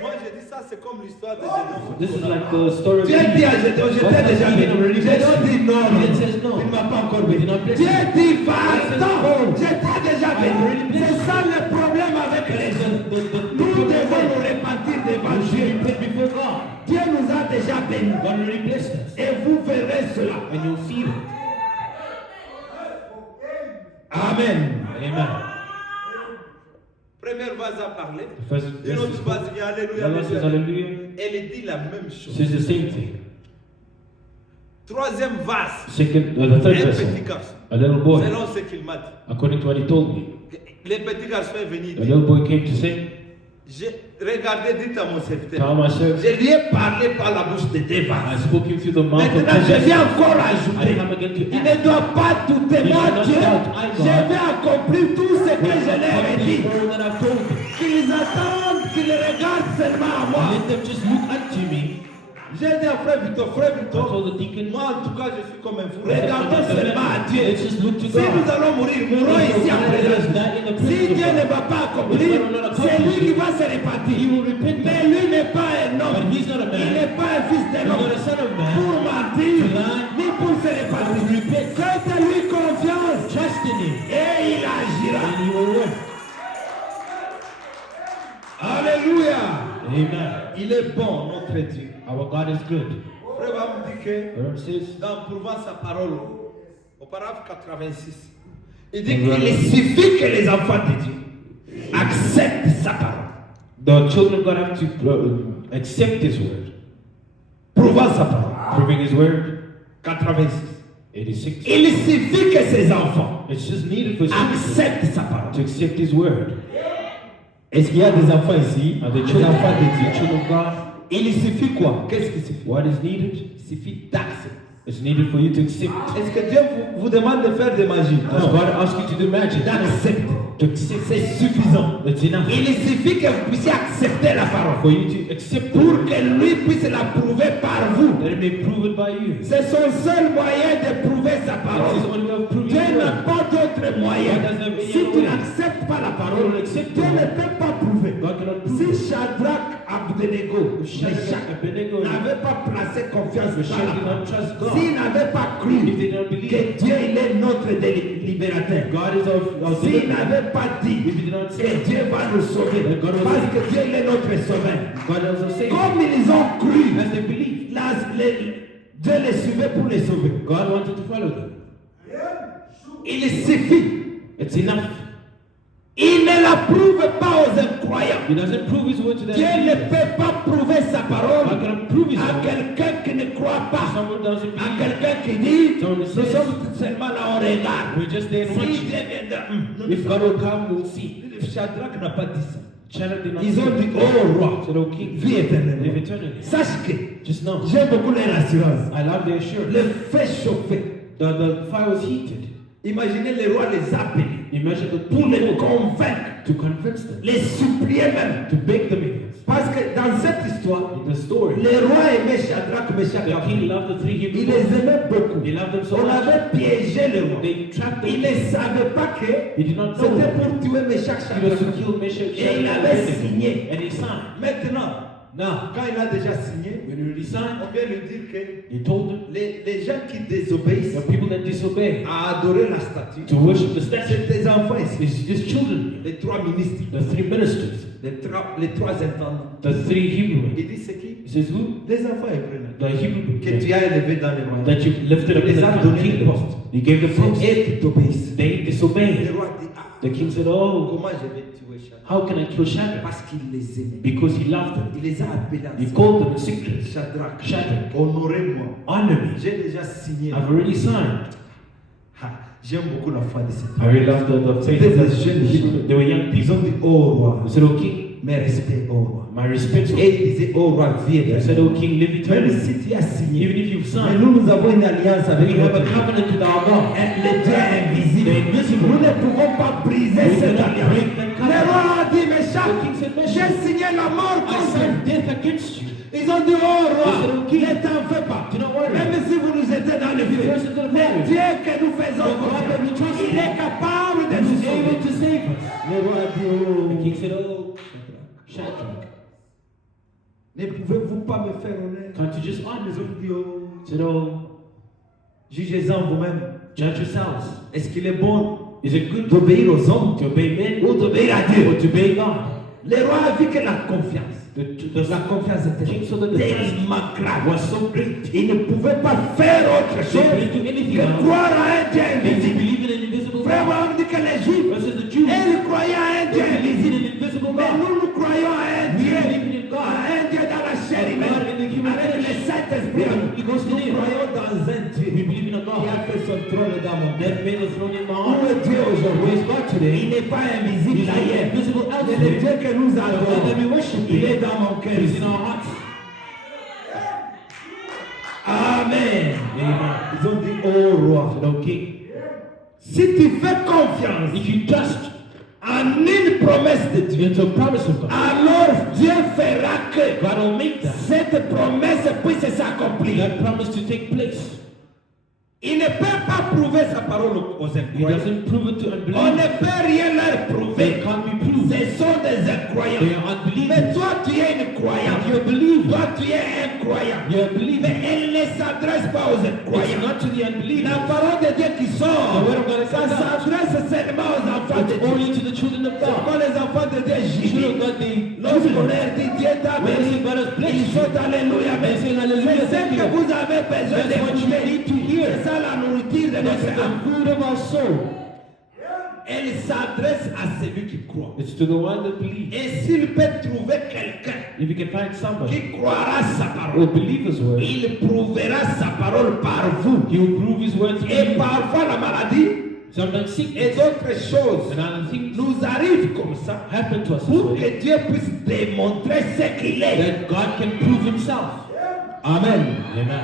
Moi, je dis ça, c'est comme l'histoire de Gédéon. This is like the story of Dieu dit à Gédéon, je t'ai déjà béni. Gédéon dit non, non, It says no. il ne m'a pas encore béni. Did not bless Dieu you. dit va-t'en, je t'ai déjà béni. already blessed C'est ça le problème avec les gens. Nous devons nous repentir devant You should Dieu. repent before God. Dieu nous a déjà bénis. God already blessed us. Et vous verrez cela. And you'll see it. Amen. Amen. Première vase à parler. The first Une autre verse vase vient, alléluia. the Lord says alléluia. hallelujah. Elle dit la même chose. Says the same thing. Troisième vase. The third Un vessel. petit garçon. A little boy. Selon ce qu'il m'a dit. According to what he told me. Le petit garçon est venu. A little boy came to say, Regardez, dites à mon serviteur. tell my servant, Je lui ai parlé par la bouche de deux I vases. spoke him through the mouth of Maintenant, je the viens vessel. encore I ajouter. come again to Il add. ne doit pas douter. You Moi, should not Dieu, doubt. I, je God, vais accomplir tout ce que je leur ai accomplish dit. all that I've told them. Qu'ils attendent, qu'ils regardent seulement à moi. Let them just look unto me. J'ai dit à frère Victor, I told the deacon, moi en tout cas je suis comme un fou. Regardons seulement à Dieu. let's just look to Si nous God. allons mourir, mourons ici en présence. Si Dieu ne va pas accomplir, c'est lui qui va se répartir. Mais lui n'est pas un homme. But he's not a man. Il n'est pas un fils d'un He's not homme. a son of man. Pour mentir, To lie. ni pour se répartir. Faites-lui confiance. Trust in him. Et il agira. And he will work. Alléluia. Amen. Il est bon, notre Dieu. Our God is good. Frère va me dire que The Lord says, dans Prouvant sa parole, au paragraphe 86, il dit qu'il suffit que les enfants de Dieu acceptent sa parole. the children of God have to accept His word. Prouvant sa parole. Proving His word. 86. 86. Il suffit que ses enfants It's just needed for children acceptent sa parole. to accept His word. Est-ce qu'il y a des enfants ici? Are the Des children, enfants de Dieu. the children of God? Il suffit quoi? Qu'est-ce qui suffit? What is needed? Il suffit d'accepter. It's needed for you to accept. Est-ce que Dieu vous demande de faire des magies? Does God ask you to do magic? D'accepter. To accept. C'est suffisant. That's enough. Il suffit que vous puissiez accepter la parole For you to accept pour que lui puisse la prouver par vous. that it may prove it by you. C'est son seul moyen de prouver sa It's parole. his only way of proving Dieu his n'a word. pas d'autre moyen. God doesn't have any Si other tu way. n'acceptes pas la parole, You don't accept Dieu the ne word. peut pas prouver. God cannot prove Si it. Shadrach, Abednego, Shadrach, Meshach Abednego, n'avaient pas placé confiance Meshach dans la did not trust God. s'ils n'avaient pas cru If they did not believe que Dieu il est notre libérateur, God is our s'ils deliverer. n'avaient pas dit If he did not que say Dieu va nous sauver, that God will parce que Dieu il est notre sauveur, God is our Savior. comme ils ont cru, As they believed, Dieu les suivait pour les sauver. God wanted to follow them. Il suffit. It's enough. Il ne la prouve pas aux incroyants. He doesn't prove his word to them. Dieu ne peut pas prouver sa parole God cannot prove his à word. quelqu'un qui ne croit pas, Someone doesn't à believe. quelqu'un qui dit Someone nous says, sommes seulement là, on regarde. We're just there and Si watching. Dieu viendra, If God will come, we'll see. Shadrach n'a pas dit ça. Shadrach did not Ils say ont it. dit, oh roi, Said, "O king, vie live éternellement. eternally." Sache que Just know, j'aime beaucoup leur assurance. I love the assurance. Le fait chauffer. The fire was heated. Imaginez le roi les appeler Imagine the pour les people convaincre, to convince them, les supplier même. to beg them even. Parce que dans cette histoire, In the story, le roi aimait Shadrach, Meshach et the king Abednego. loved the three Il Hebrew les boys. aimait beaucoup. He loved them so On much. avait piégé le roi. They trapped Il them. ne savait pas que He did not know c'était that. pour tuer Meshach, He was to Shadrach. kill Meshach, Et il Shadrach, avait and Abednego. signé. And he signed. Maintenant, Now, quand il a déjà signé, when he already signed, on vient lui dire que he told them, les gens qui désobéissent the people that disobey, à adorer la statue, to worship the statue, c'est tes enfants ici, is just children. les trois ministres, The three ministers, les trois intendants. the three Hebrew men. Il dit c'est qui? He says, who? Les enfants hébreux The Hebrew que men tu as élevés dans les royaumes. that you've lifted up in Les the a donné le kingdom. poste. He gave the post. C'est eux qui t'obéissent. They Le disobeyed. roi dit, ah, The king said, oh, comment je vais tuer Shadrach? how can I kill Shadrach? Parce qu'il les aimait. Because he loved them. Il les a appelés He ensemble. called them in secret. Shadrach, Shadrach, honorez-moi. honor me. J'ai déjà signé. I've already signed. Ah, j'aime beaucoup la foi de ces I really love the faith C'était of des the jeunes Hebrew. They were young Ils people. ont dit, oh roi, They said, oh king, mes respects, oh roi. my respect to you. Et ils disaient, oh roi, vie They said, éternelle. oh king, live Même eternally. si tu as signé, Even if you've mais signed, nous avons une alliance avec we have notre a Dieu. covenant with our God. Le Dieu invisible. The invisible. Nous ne pouvons pas briser We cette cannot alliance. break that Le covenant. roi a dit, mais The king said, j'ai Meshach, signé la mort I contre sent death against you. Ils ont dit, oh roi, They said, okay. ne t'en fais pas. Do not worry. Même si vous nous étiez dans le feu, First into the le fire. Dieu que nous faisons The God that we confiance, trust il est capable de He nous was able to sauver. save us. Le roi a dit, The king oh, said, oh, Shadrach, ne pouvez-vous pas me faire honneur? can't you just honor Ils me? ont dit, oh, He said, oh, jugez-en vous-même. judge yourselves. Est-ce qu'il est bon Is it good d'obéir aux hommes to obey men ou d'obéir à or Dieu? to obey God? Le roi a vu que la confiance, la confiance king saw that était the trust tellement grave. was so great. Il ne pouvait pas faire autre They chose couldn't do anything que else croire à un Dieu than to invisible. believe in an invisible Frère, God. on dit que les Juifs, Versus the Jews, ils croyaient à un they Dieu believed in invisible. an invisible Mais God. nous, nous croyons à un Dieu, believe in God. à un Dieu dans la chair God humaine, in the human avec flesh. le Saint-Esprit. He goes to Nous them. croyons dans un Dieu We believe in a qui God a fait son trône dans mon cœur. that made a throne in my Où heart. est Dieu aujourd'hui? Where is God today? Il n'est pas invisible He's not ailleurs. invisible Mais le elsewhere. Dieu que nous The God that we adorons, worship, il est dans mon cœur. He's in our hearts. Amen. Amen. Ils ont dit, oh roi, So, king, si tu fais confiance if you trust en une promesse de Dieu, into a promise of God, alors Dieu fera que God will make that. cette promesse puisse s'accomplir. That promise to take place. Il ne peut pas prouver sa parole aux He incroyants. doesn't prove it to On unbelievers. ne peut rien leur They prouver. can't be proved. Ce sont des They incroyants. are unbelievers. Mais toi, tu es une croyante. You're a believer. Toi, tu es un croyant. You're a believer. Mais elle ne s'adresse pas aux It's incroyants. not to the La unbelievers. parole de Dieu qui sort, The word of God is ça out. s'adresse seulement aux enfants de It's Dieu. only to the children of Quand God. les enfants de Dieu The children of jubilent, God, they lorsqu'on leur dit Dieu t'a When they béni, say God has blessed ils you, sont alléluia. Mais they say hallelujah, c'est ce thank que you. vous avez besoin That's what you d'écouter. need to hear. C'est ça la nourriture de That's notre the âme. food of our soul. Elle s'adresse à celui qui croit. It's to the one that believes. Et s'il peut trouver quelqu'un If you can find somebody qui croira sa who parole, believes His word, il prouvera sa parole par vous. He will prove His word to Et you. parfois la maladie Sometimes Et sickness d'autres choses and other things nous arrivent comme ça happen to us pour this way, que Dieu puisse démontrer ce qu'il est. that God can prove Himself. Amen. Amen.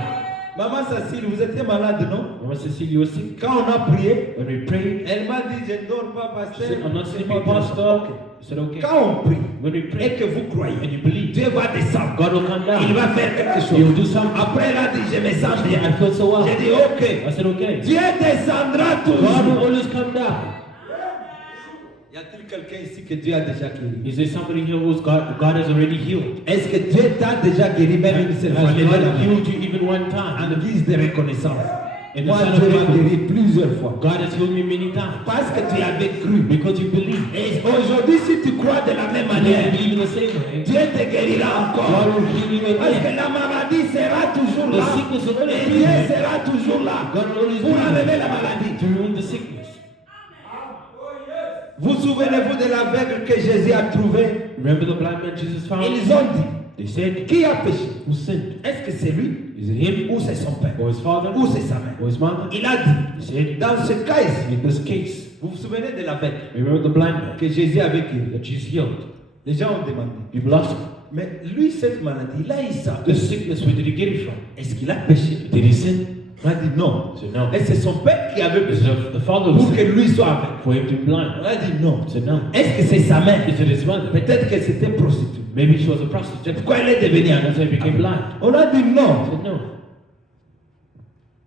Maman Cécile, vous étiez malade, non? Mama Cecilia, you were sick. Quand on a prié, When we prayed, elle m'a dit, je ne dors pas, she pasteur. said, I'm not C'est sleeping, pas pastor. grave. I said, okay. Quand on prie When we et pray que vous croyez, and you believe, Dieu va descendre. God will come Il down. va faire quelque He will chose. do something. Après, elle a dit, je me sens bien. I feel so well. J'ai dit, ok. I said, okay. Dieu descendra God will toujours. always come down. Y a-t-il quelqu'un ici que Dieu a déjà guéri? Is there somebody here who's God has already healed? Est-ce que Dieu t'a déjà guéri même une seule fois? Has Levez la God main. healed you even one En time? guise de reconnaissance. In the Moi, sign of Dieu m'a gratitude. guéri plusieurs fois. God has healed me many times. Parce que tu avais cru. Because you believe. Et aujourd'hui, si tu crois de la même And manière, you believe in the same way. Dieu te guérira God encore. will heal you Parce que again. la maladie sera toujours The là. sickness will always Et be Dieu there. sera toujours là God will always pour be enlever there la maladie. to remove the sickness. Vous souvenez-vous de l'aveugle que Jésus a trouvé? Remember the blind man Jesus found? Ils ont dit, They said, qui a péché? who sinned? Est-ce que c'est lui Is it him ou c'est son père or his father ou c'est sa mère? or his mother? Il a dit, He said, dans ce cas ici, in this case, vous vous souvenez de l'aveugle remember the blind man que Jésus avait guéri? that Jesus healed? Les gens ont demandé. People asked him, Mais lui, cette maladie, il a eu ça. the sickness, where did he get it from? Est-ce qu'il a péché? Did he sin? On a dit non. He said, no. Et c'est son père qui avait It's péché the father who pour que sinned lui soit aveugle. for him to be blind. On a dit non. He said, no. Est-ce que c'est sa mère? Is it his mother? Peut-être que c'était prostituée. Maybe she was a prostitute. C'est pourquoi elle est devenue That's why he became aveugle. blind. On a dit He non. said, no.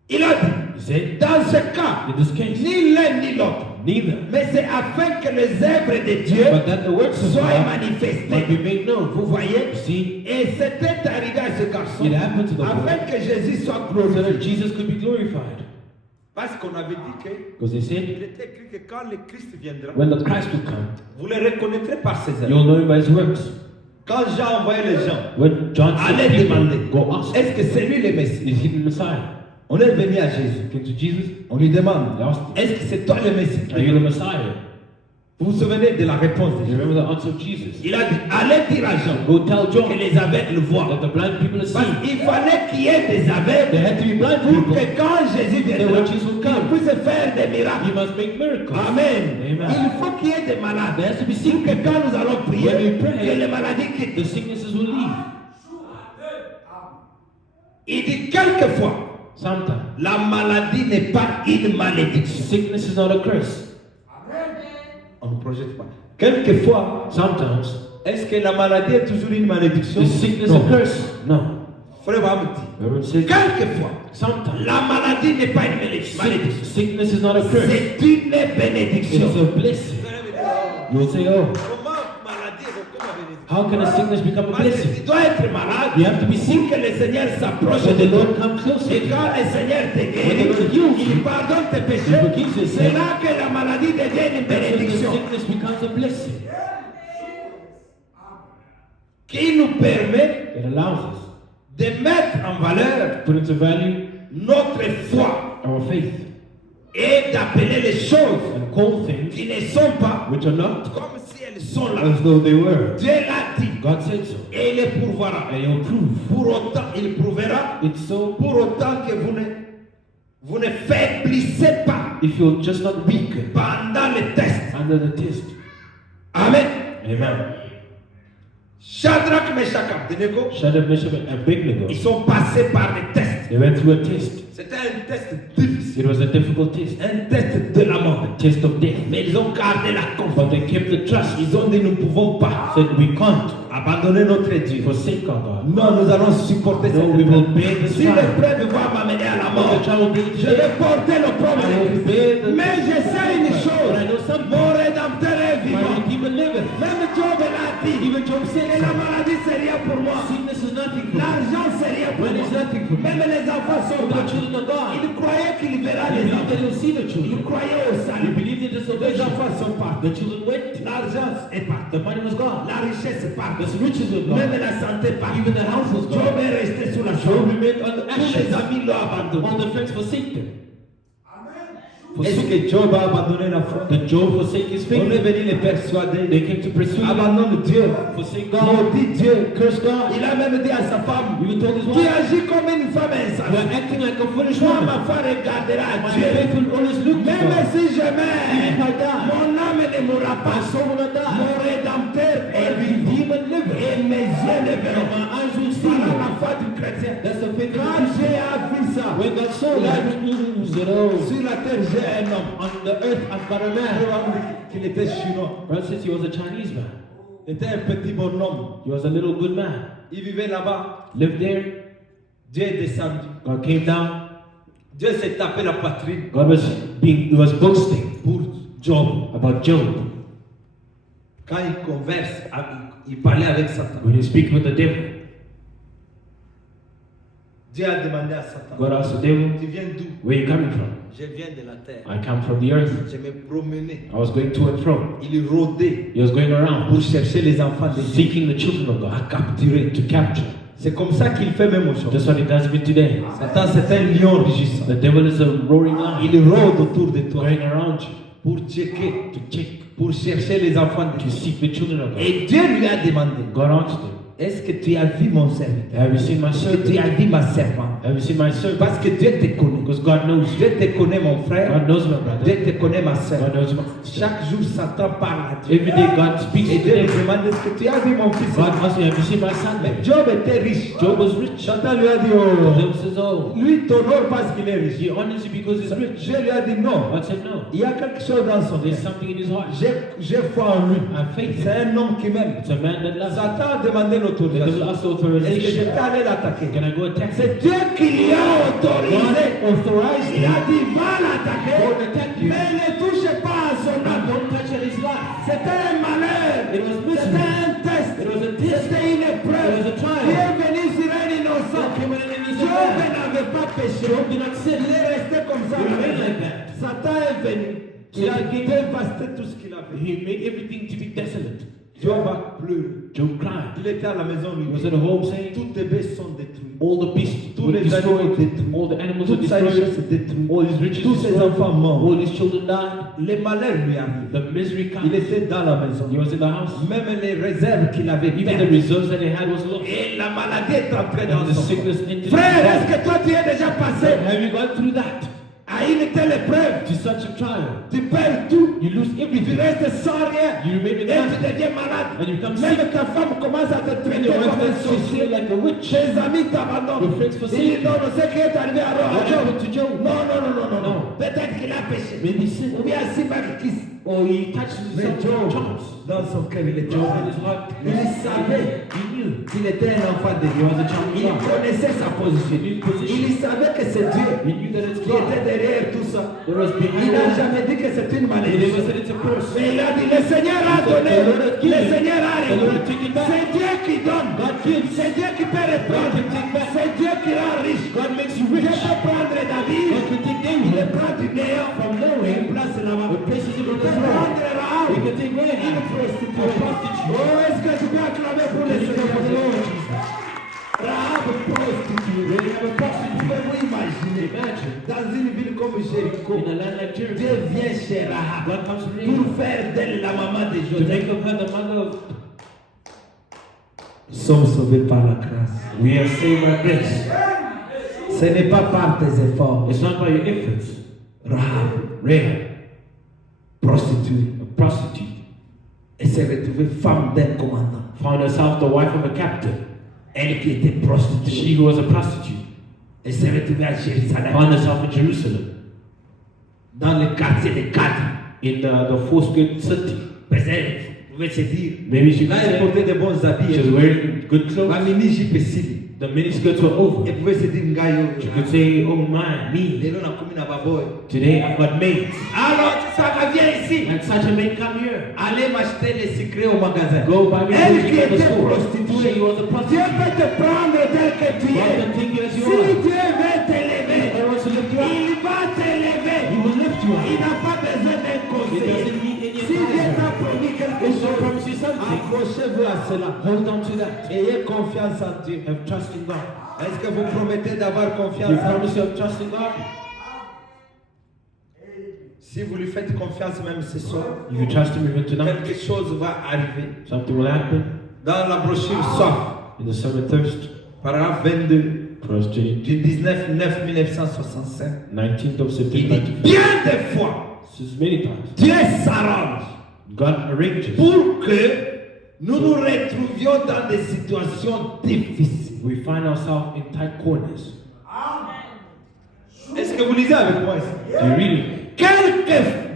Il a dit, He said, dans ce cas, in this case, ni l'un ni l'autre. neither. Mais c'est afin que les œuvres de Dieu But that the works of soient God might manifestées. be made known. Vous voyez? You see, Et c'était arrivé à ce garçon it happened to the afin boy que Jésus soit so that glorifié. Jesus could be glorified. Parce qu'on avait dit que Because they il said, était écrit que quand le Christ viendra, when the Christ will come, vous le reconnaîtrez par ses œuvres. you'll know him by his works. Quand Jean envoyait les gens, When John said, allez people, demander, go ask, est-ce que c'est lui le Messie? is he the Messiah? On est venu à Jésus. Came to Jesus, On lui demande, they asked, est-ce que c'est toi le Messie? are you the Messiah? Vous vous souvenez de la réponse de You Jésus? remember the answer of Jesus? Il a dit, allez dire à Jean Go tell que John les aveugles voient. that the blind people are Parce seeing. qu'il fallait qu'il y ait des There aveugles had to be blind pour people. que quand Jésus That viendra, when Jesus will il come, puisse faire des he miracles. must make miracles. Amen. Amen. Il faut qu'il y ait des malades. There has to be Pour sick que people. quand nous allons prier, When we pray, que les maladies quittent. The sicknesses will leave. Il dit quelquefois, Sometimes. la maladie n'est pas une malédiction. Sickness is not a curse. On ne projette pas. Quelquefois, Sometimes. est-ce que la maladie est toujours une malédiction? Is sickness Non. a curse? No. Frère Abraham dit, Everyone says, quelquefois, sometimes. la maladie n'est pas une malédiction. Sickness is not a curse. C'est une bénédiction. It's a blessing. You'll say, oh, Comment maladie est comme bénédiction? how can a sickness become a Parce que blessing? tu dois être malade. You have to be Pour sick. que le Seigneur s'approche When de the toi. Lord comes closer to Et you. quand le Seigneur te When the guérit, Lord heals il you, pardonne tes He péchés. forgives your C'est sins. là que la maladie devient une That's when the bénédiction sickness becomes a blessing. qui nous permet It allows us de mettre en valeur to put into value notre foi our faith et d'appeler les choses and call things qui ne sont pas which are not comme si elles sont là. as though they were. Dieu l'a dit God said so. et il les pourvoira. And He'll prove. Pour autant, il prouvera It's so pour autant que vous ne faiblissez pas if you'll just not weaken pendant le test. under the test. Amen. Amen. Shadrach, Meshach, Abednego, Shadrach, Meshach, and Abednego, ils sont passés par des tests. they went through a test. C'était un test difficile, It was a difficult test. un test de la mort. A test of death. Mais ils ont gardé la But confiance. they kept the trust. Ils ont dit, nous ne pouvons pas Said, we can't abandonner notre Dieu. forsake our God. Non, nous allons supporter No, cette we will épreuve. bear this Si trial. l'épreuve va m'amener à la When mort, the trial will bring je to vais death, porter le problème I de will Christ. bear the Mais je sais une But I chose, know something. mon rédempteur est My vivant. Redeemer liveth. Même Job l'a dit. Even Job said Et la maladie, c'est rien pour moi. sickness is nothing for me. L'argent, c'est rien pour Money moi. is nothing for me. Même les enfants sont The battus. children of God. Il croyait qu'il verra You les believe that enfants. you'll see the Il children. croyait au You salut. believe in the Les salvation. enfants sont partis. The children went. L'argent est parti. The money was gone. La richesse est partie. The riches were gone. Même la santé est partie. Even the house was Job gone. est resté sous la Job chambre. remained on the Tous les ashes. amis l'ont abandonné. All the friends forsake them. Vous Est-ce que Job a abandonné la foi? That Job forsake his On est faith. venu les persuader. They came to pursue him. Abandonne Dieu. Forsake God. Maudit Dieu. Curse God. Il a même dit à sa femme, Even told his tu wife, agis comme une femme you insensée. are acting like a foolish Toi, woman. ma femme regardera à My Dieu. faith will always look to Même God. si je If meurs, I die, mon âme ne mourra my pas. soul will not die. Mon rédempteur My est vivant. Redeemer liveth. Et mes yeux le And verront. my eyes will see Voilà him. la foi du chrétien. That's the faith of Quand the Christian. j'ai vu ça, When God saw that, sur la terre, j'ai un homme. on the earth I've got a Je man. vais vous dire qu'il était chinois. God says he was a Chinese man. Il était un petit bonhomme. He was a little good man. Il vivait là-bas. Lived there. Dieu est descendu. God came down. Dieu s'est tapé la poitrine He was boasting pour Job. about Job. Quand il converse, il parlait avec Satan. When you speak with the devil, Dieu a demandé à Satan, God asked the devil, tu viens d'où? where are you coming from? Je viens de la terre. I come from the earth. Je me promenais. I was going to and fro. Il rôdait He was going around pour chercher les enfants de Dieu seeking the children of à God capturer. to capture. C'est comme ça qu'il fait même aujourd'hui. That's what he does even today. Satan, c'est un lion rugissant. The devil is a roaring lion Il rôde autour de toi going around you pour checker, to check, pour chercher les enfants de to Dieu. seek the children of God. Et Dieu lui a demandé, God asked him, est-ce que tu as vu mon serviteur? have you seen my Est-ce que tu as servant? vu ma servante? Have you seen my servant? Parce que Dieu te connaît. Because God knows you. Dieu te connaît, mon frère. God knows my Dieu brother. te connaît, ma soeur. God knows my sister. Chaque jour, Satan parle à Dieu. Every day God speaks Et to Dieu lui them. demande, est-ce que tu as vu mon fils? God asks you, have you seen my son? Mais Job était riche. Job was rich. Satan lui a dit, The oh, devil says, oh, lui t'honore parce qu'il est riche. he honors you because he's rich. Dieu lui a dit, non. God said, no. Il y a quelque chose dans son There's cœur. something in his heart. J'ai foi en lui. I have faith in C'est him. un homme qui m'aime. It's a man that loves you. Satan a demandé The devil l'autorisation. asked the Est-ce que je authorization. peux aller l'attaquer? Can I go attack him? C'est Dieu qui lui a autorisé. God authorized Il him. a dit, va l'attaquer. Go and attack you. Mais ne touche pas à son âme. Don't touch his life. C'était un malheur. It was C'était misery. un test. It was a test. C'était une épreuve. It was a trial. Qui est venu sur un innocent. God came in and he Job said, n'avait pas péché. Job did not sin. Il est resté comme ça. He remained like that. Satan est venu. Il a dévasté tout ce qu'il avait. He made everything to be desolate. Job a pleuré. Job cried. Il était à la maison, He lui. was at home saying, Toutes les bêtes sont détruites. all the beasts Tous were les animaux destroyed. détruits. All the animals were Toute sa destroyed. richesse détruite. All his riches Tous ses destroyed. enfants morts. All his children died. Les malheurs lui arrivent. The misery Il comes. était dans la maison. He was in the house. Même les réserves qu'il avait Even the perdues. reserves that he had was lost. Et la maladie est entrée dans And the son sickness corps. entered Frère, his est-ce que toi tu es déjà passé Have you gone through that? à une telle épreuve? To such a trial. Tu perds tout. You lose Tu everything. restes sans rien. You remain Et in tu nothing. deviens malade. And you become Même sick. ta femme commence à te And traiter your comme wife un starts to sorcier. feel like a witch. Tes amis t'abandonnent. Your friends forsake Ils disent you. non, non, ce qui est arrivé à What Job. happened to Job? Non, non, non, non, non. No. Peut-être qu'il a péché. Maybe sin. Ou bien Simakis. Or he touched Mais some Job, charms. dans son cœur, il était Job in his heart. Il savait He knew. qu'il était un enfant de Dieu. He was a child of Il God. connaissait sa position. He knew his position. Il savait que c'est Dieu He knew that it's qui God. était derrière tout ça. That was Il behind n'a it. jamais dit que c'est une He never malédiction. said it's a curse. Mais il a dit, le Seigneur a donné, The Lord has le given. Seigneur a The Lord répondu. has taken back. C'est Dieu qui donne, God gives. c'est Dieu qui peut répondre, God can take back. c'est Dieu qui rend riche. God makes you Dieu rich. peut prendre David, God can take il le David prend du néant, from il nowhere. place là-bas. He places him Il on peut the throne. prendre Rahab, He can take Rahab. une prostituée. A prostitute. Oh, est-ce que tu peux acclamer pour le Seigneur de Lord? Rahab, prostituée. Vous pouvez vous imaginer, Imagine. dans une ville comme Jéricho, In a land like Jericho, Dieu vient chez Rahab God comes to pour Rahab faire d'elle la maman de to Joseph. make of her the mother of. Nous sommes sauvés par la grâce. We are saved by grace. Ce n'est pas par tes efforts. It's not by your efforts. Rahab, prostituée, A prostitute et s'est retrouvée femme d'un commandant. found herself the wife of a captain. Elle qui était prostituée, She who was a prostitute elle s'est retrouvée à Jérusalem, found herself in Jerusalem, dans le quartier de Cadre. in the Foursquare city. Peut-être, vous pouvez se dire, Maybe she là could elle say portait de bons she habits. was wearing good clothes. La mini-jupe cible. The miniskirts were over. Et vous pouvez se dire, Ngayo, She could say, oh my, me. les gens ont commis dans Baboy. Today I've got maids. Alors, ça viens ici. And such a maid come here. Allez m'acheter les secrets au magasin. Go buy me Elle qui food at the était store. prostituée, She was a Dieu prostitute. peut te prendre tel que tu God es. can take you as Si you are. Dieu veut t'élever, God wants to lift you up. il va t'élever. He will lift you Il up. n'a pas besoin d'un He conseiller. doesn't need any Si Dieu advisor. t'a promis quelque If God chose, promises you something, accrochez-vous à cela. hold on to that. Ayez confiance en Dieu. Have trust in God. Est-ce que vous promettez d'avoir You confiance en promise Dieu? you have trust in God. Si vous lui faites confiance même ce soir, If you trust him even tonight, quelque chose va arriver. something will happen. Dans la brochure Soif, In the sermon Thirst, paragraphe 22 verse 20, du 19/9/1965, 19th of il September dit 1950, bien des fois, says many times, Dieu s'arrange God arranges pour que nous nous retrouvions dans des situations difficiles. we find ourselves in tight corners. Est-ce que vous lisez avec moi ici? Do you read it?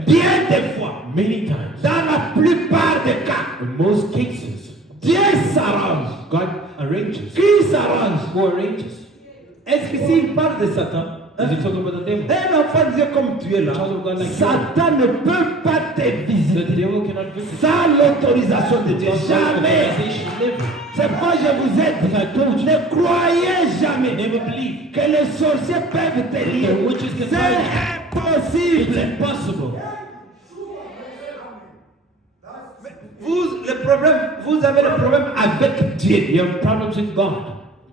Bien des fois, Many times, dans la plupart des cas, in most cases, Dieu s'arrange. God arranges. Qui s'arrange? Who arranges? Est-ce que s'il parle de Satan, Is he talking about the devil? un enfant de Dieu comme tu es là, Child of God like you. Satan ne peut pas te The visiter devil cannot visit. sans l'autorisation de Dieu. Without Jamais. authorization, never. C'est pourquoi je vous ai dit, ne croyez jamais Never believe. que les sorciers peuvent te lire. The witches can C'est find It's impossible. impossible. Vous avez le problème avec Dieu. You have problems with God.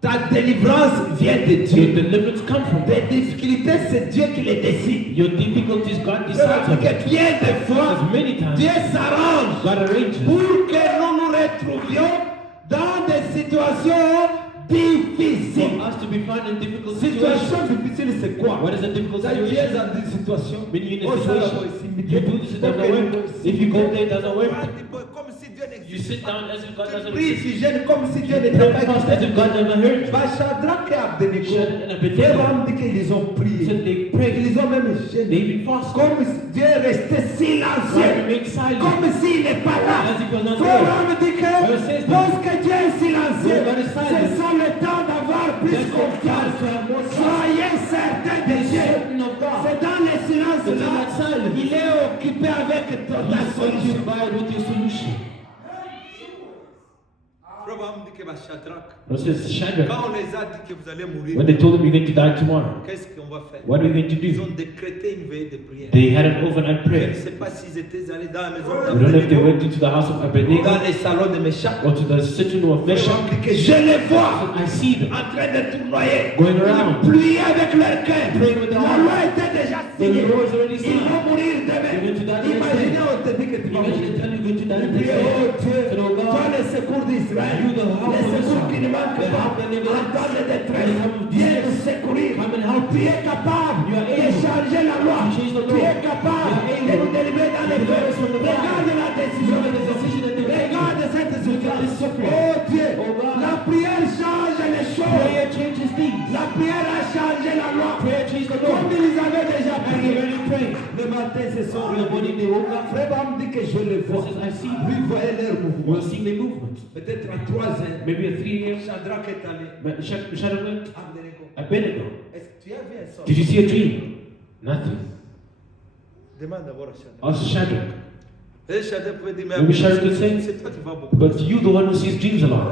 Ta délivrance vient de Your Dieu. deliverance comes from Tes God. difficultés, c'est Dieu qui les décide. Your difficulties, God decides Parce on que it. bien des fois, Because many times, Dieu s'arrange God arranges pour que nous nous retrouvions dans des situations difficiles. for us to be found in difficult situations. Situation difficile, c'est quoi? What is a difficult Ça, tu es situation? dans une situation. When you're in Oh, a ça, là, situation, ici, you do this, it doesn't work. If you go there, it doesn't work. Comme si Dieu n'existe You sit down as if God pas. doesn't Prie, exist. tu gênes comme si Dieu You n'était pray pas fast as if existé. God never heard you. Bah, Shadrach et Abednego, Shadrach and Abednego. Abraham dit qu'ils ont prié. Said they prayed. Ils ont même They gêné. even fasted. Comme si Dieu est resté God silencieux. remained silent. Comme s'il n'est pas là. As if he was not Frère there. Abraham dit que Bible says that. lorsque Dieu est silencieux, When God is silent, c'est ça le temps d'avoir plus that's the confiance. time to have more trust. Soyez certains de Be Dieu. certain of God. C'est dans le silence It's in là. that silence. Il est occupé avec ta He's solution. occupied with your solution. Frère Abraham dit que Shadrach, It says Shadrach, quand on les a dit que vous allez mourir, when they told him you're going to die tomorrow, qu'est-ce qu'on va faire? what are we going to Ils do? ont décrété une veille de prière. They had an overnight Je ne prayer. sais pas s'ils étaient allés dans la maison We don't know if they d'Abednego, went into the house of Abednego dans les salons de Meshach. or to the sitting room of Frère Meshach. Abraham dit que je les vois I see them en train de tournoyer, going around. plier avec leur cœur. Praying with their La heart. loi était déjà The signée. law is already Ils signed. vont mourir They're going to die demain. the next Imaginez, day. on te dit que tu vas Imagine mourir. they tell you going to die the next Priez, day. oh Dieu, Said, oh toi God, le secours d'Israël, you the help les of secours Israel, qui ne manquent the pas, help that never en temps de détresse, In the time of viens distress, nous secourir. come and help Tu us. es capable You are de able changer la loi. to change the Tu law. es capable You are able de nous délivrer dans les to deliver us from feux. the fire. Regarde la décision. Look at the decision that they made. Regarde cette Look at this suffering. Oh Dieu, Oh God. la prière change les choses. Prayer changes things. La prière a changé la loi. Prayer changed the law. Comme ils avaient déjà And prié. they already prayed. Le matin, ce soir, In the morning they woke up. Frère Abraham dit que je le vois. Says, I see Lui voyait leur mouvement. We'll see the movement. Peut-être à 3 ans, Maybe at 3 a.m. Shadrach est allé. Shadrach went. Abednego. Abednego. Est-ce que tu as vu un sort? Did you see a dream? Nothing. Demande d'abord à Shadrach. Ask Shadrach. Et Shadrach pouvait dire, mais Maybe Shadrach could say, c'est toi qui vas beaucoup. but you the one who sees dreams a lot.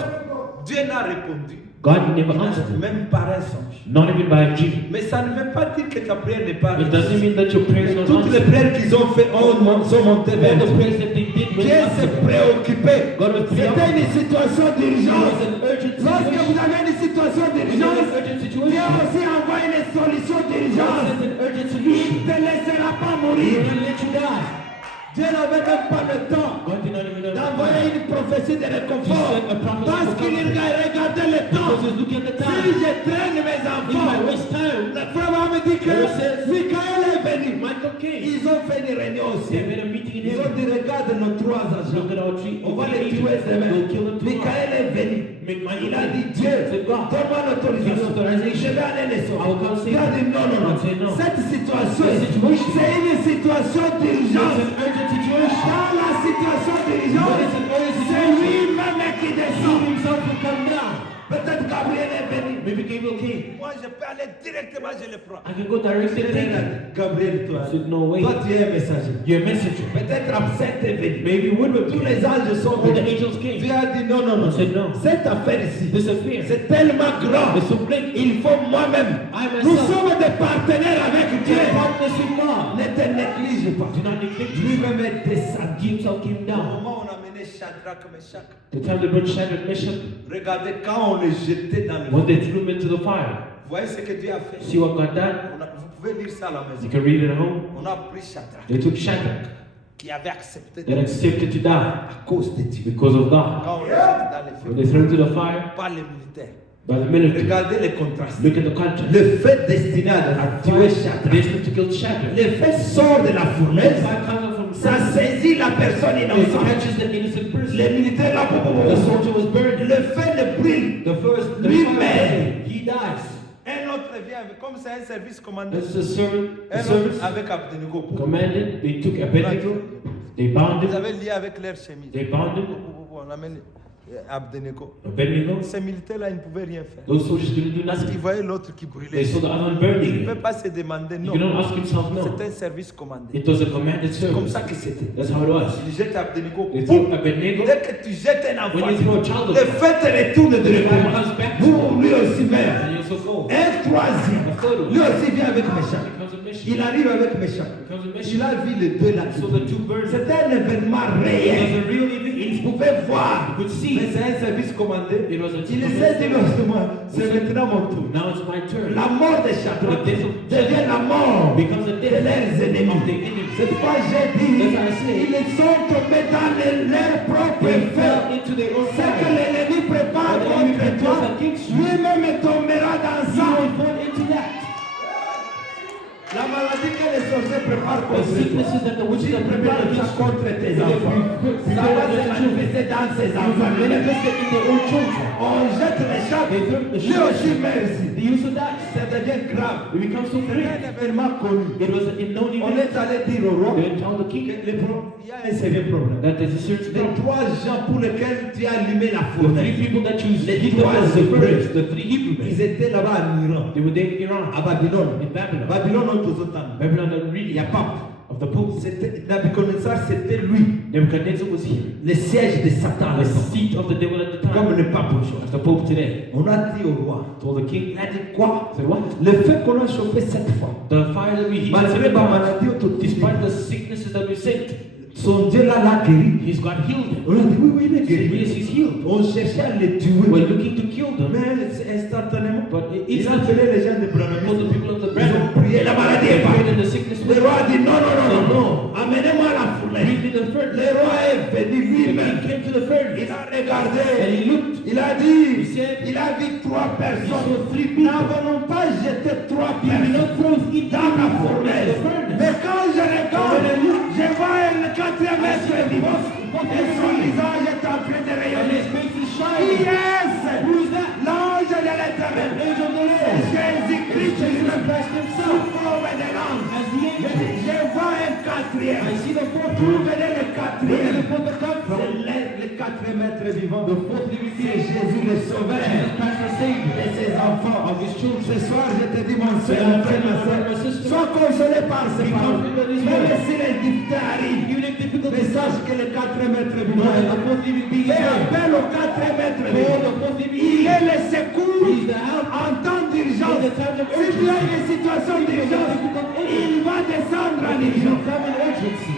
Dieu n'a répondu. God never answered him. Même par un songe. Not even by a dream. Mais ça ne veut pas dire que ta prière n'est pas It doesn't mean that your prayers are not Toutes les answered. prières qu'ils ont fait sont montées vers All the Dieu. prayers that they did were Dieu s'est answered. préoccupé. God was C'était preoccupied. une situation It d'urgence. was an urgent Lorsque situation. vous avez une situation When you have d'urgence, an urgent Dieu situation, aussi envoie une solution God d'urgence. sends an urgent Il solution. ne te laissera pas He mourir. will not let you die. Dieu n'avait même pas le temps God did not even have d'envoyer time. une prophétie de réconfort. He sent a prophecy Parce of qu'il comfort. regardait le temps. Because he's looking at the Si time. je traîne mes If I enfants, waste time, le frère me dit que Bible says, Michael est venu. Michael came. Ils ont fait une réunion au They ciel. made a meeting in Ils ont heaven. dit, regarde nos 3 agents. Look at our tree. On va les tuer demain. We'll kill them tomorrow. Michael est venu. Il a dit, Dieu, C'est quoi? donne-moi l'autorisation. Je vais aller les sauver. I will come save Dieu a dit, them. non, non, non. I say no. Cette situation, This situation. c'est une situation It's d'urgence. an urgent situation. Dans la situation d'urgence, What is an urgent c'est situation? lui-même qui He décide. himself will come down. Peut-être Gabriel est venu. Maybe Gabriel came. Moi, je peux aller directement, je le prends. I can go directly to him. Gabriel, toi, I said, no way. toi, tu es un messager. You're a messenger. Peut-être Absinthe est venu. Maybe Woodward Tous came. les anges sont All the venus. angels came. Dieu a dit non, non, non. I said no. Cette affaire ici, This affair. c'est tellement grand. It's so great. Il faut moi-même. I myself. Nous sommes des partenaires avec Dieu. You're partners with God. Ne te néglige pas. Do not neglect him. Lui-même est descendu. He himself came Au down. moment où on a mené Shadrach, Meshach, The time they brought Shadrach, Meshach, regardez quand on les jetait dans le when feu. they threw him into the fire. Vous voyez ce que Dieu a fait? See what God done? Vous pouvez lire ça à la You maison. can read it at home. On a pris Shadrach, They took Shadrach, qui avait accepté that accepted to die à cause de Dieu. because of God. Quand on les jette dans les When feux, they threw into the fire pas les militaires. by the military. Regardez les contrastes. Look at the contrast. Le feu destiné à tuer Shadrach. Destined to kill Shadrach. Le feu sort de la fournaise. Fire comes from Ça saisit la personne it innocente. catches the innocent person. Les militaires là, The soldier was burned. le feu le brûle. The first, the Lui fire, meurt. he dies. Un autre vient avec, comme c'est un service commandé. That's the servant. The Un autre servants avec Abdenego. commanded. They took Abednego. They bound Ils him. avaient lié avec leur chemise. They bound him. On amène Abdenego. Abednego. Ces militaires-là, ils ne pouvaient rien faire. Those soldiers didn't do Parce qu'ils nothing. voyaient l'autre qui They brûlait. saw the other one Il ne burning. peut pas se demander You non. cannot ask himself no. C'est un service commandé. It was a commanded C'est comme service. ça que c'était. That's how it was. Ils jettent Abdenego. They threw Abednego. Dès que tu jettes un enfant, When you throw a child le of feu te retourne the fire directement. comes back to Pour lui aussi meurt. and you're so cold. Un troisième, lui aussi vient avec Méchant. Becomes a mission. Il arrive avec Méchant. Becomes a mission. Il a vu les deux là. So the two birds. C'était un événement It réel. was a real event. Il pouvait voir. You could see. Mais c'est un service commandé. It was a Il essaie de dire c'est maintenant mon tour. Now it's my turn. La mort de Shadrach devient la mort Becomes a de death leurs of the ennemis. enemies. C'est pourquoi j'ai dit, That's how I say. ils sont tombés dans leur propre They feu. fell into their own Ce que fire. l'ennemi prépare What the enemy contre toi, prepares against you, lui-même tombera dans you ça. will fall into that. La maladie que les sorciers préparent The contre toi, sicknesses that the witches are prépare preparing ça against you, contre tes enfants. Ça va se manifester dans ses enfants. manifested in their own children. On jette les chats, They throw the lui aussi shit. merci. They used to die. Ça devient grave. It becomes so C'est great. un événement connu. It was a known On event. est allé dire au roi They told the king il y a un sérieux problème. that there's a serious Les problem. trois gens pour lesquels tu as allumé la The three fournaise, people that you Les hit trois the Hébreux. first, the three Hebrew ils men, étaient là-bas en Iran, they were there in Iran, à Babylone. in Babylon. Babylone, on tous autant. Babylon, the Il really n'y a pas. of the Pope. C'était Nabucodonosor, c'était lui, Nebuchadnezzar was here, le siège de Satan, the seat of the devil at the comme time, le pape aujourd'hui. as the Pope today. On a dit au roi, Told the king, il a dit quoi? say what? Le feu qu'on a chauffé cette fois, The fire that we heated malgré seven ma times, maladie autotisme, despite the sicknesses that we sent, son Dieu là l'a guéri. he's got healed. On a dit oui, il est He said, guéri. yes, he's healed. On cherchait à le We're tuer, looking to kill them, mais instantanément, but il a instantly, appelé les gens de Branham. all the people of the Ils Branham, ont prié, la maladie they est prayed partie. and the sickness Le was roi a dit non, non, non, non, non. no. Amenez-moi la fournaise. Bring me the Le furnace. roi est venu The king lui-même. came to the furnace. Il a regardé. And he looked. Il a dit, He said, il a vu trois personnes. saw three people. N'avons pas jeté trois He did not personnes throw it dans la into fournaise. the furnace. Mais quand je regarde, je vois le quatrième être vivant. Et son visage est en train de And rayonner. his face is Qui shining. est-ce? Who is that? L'ange de l'éternel. Angel of the C'est Lord. Jésus-Christ lui-même. Christ himself. Souffle de langue. As the angel. Je vois un quatrième. I see the fourth D'où one. venait le Where did quatrième? the fourth come from? C'est le quatrième être vivant. The fourth living C'est being. Jésus le Sauveur Jesus Christ the Savior. et ses enfants. Of his children. Ce soir, je te dis, mon frère, mon frère, ma soeur, sois consolé par ces paroles. Même si les difficultés arrivent, Even if difficult mais is sache que le quatrième être vivant the est là. fourth living being is Fais here. appel au quatrième être Oh, vivant. the fourth living Il being. est le secours He's the help. en temps d'urgence. In the time of Si tu as une situation d'urgence, il va descendre en He will urgence. come in urgency.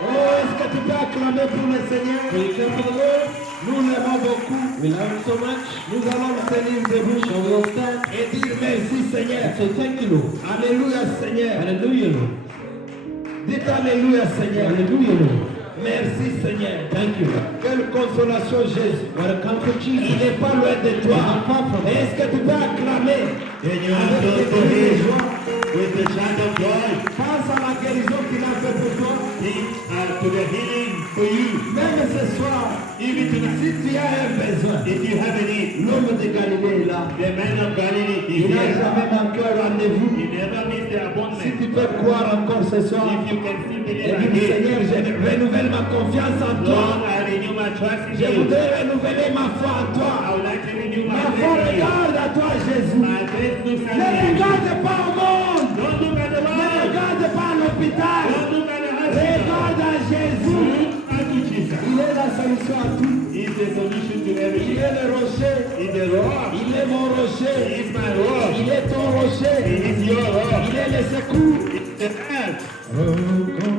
Oh, est-ce que tu peux acclamer pour le Seigneur? Will you clap for the Lord? Nous l'aimons beaucoup. We love him so much. Nous allons nous tenir debout So we'll stand et dire merci Seigneur. and say thank you, Lord. Alléluia Seigneur. Hallelujah, Lord. Dites Alléluia Seigneur. Hallelujah, Lord. Merci Seigneur. Thank you. Quelle consolation Jésus. What a comfort, Il Jesus. n'est pas loin de toi. He's not far from us. Est-ce que tu peux acclamer Can you avec applaud des for cris de him joie? with the shout of joy? Pense à la guérison qu'il a fait pour toi. Think to the healing for you. Même ce soir, Even tonight, si tu as un besoin, if you have a need, l'homme de Galilée est là. the man of Galilee is Il n'a here. jamais manqué un rendez-vous. He never missed the Si appointment. tu peux croire encore ce soir, If you can still et believe dis again, Seigneur, je renouvelle ma confiance en toi. Lord, I renew my trust in Je you. voudrais renouveler ma foi en I toi. would like to renew my Ma faith foi in you. regarde à toi, Jésus. My faith looks Ne at you. regarde pas au monde. Don't look at the Ne world. regarde pas à l'hôpital. Don't look at the hospital. Regarde à Jésus. Look unto Jesus. Il est la solution à tout. He's the solution to Il everything. est le rocher. He's the rock. Il est mon rocher. He is my rock. Il est ton rocher. He is your rock. Il est le secours. It's the earth. Oh,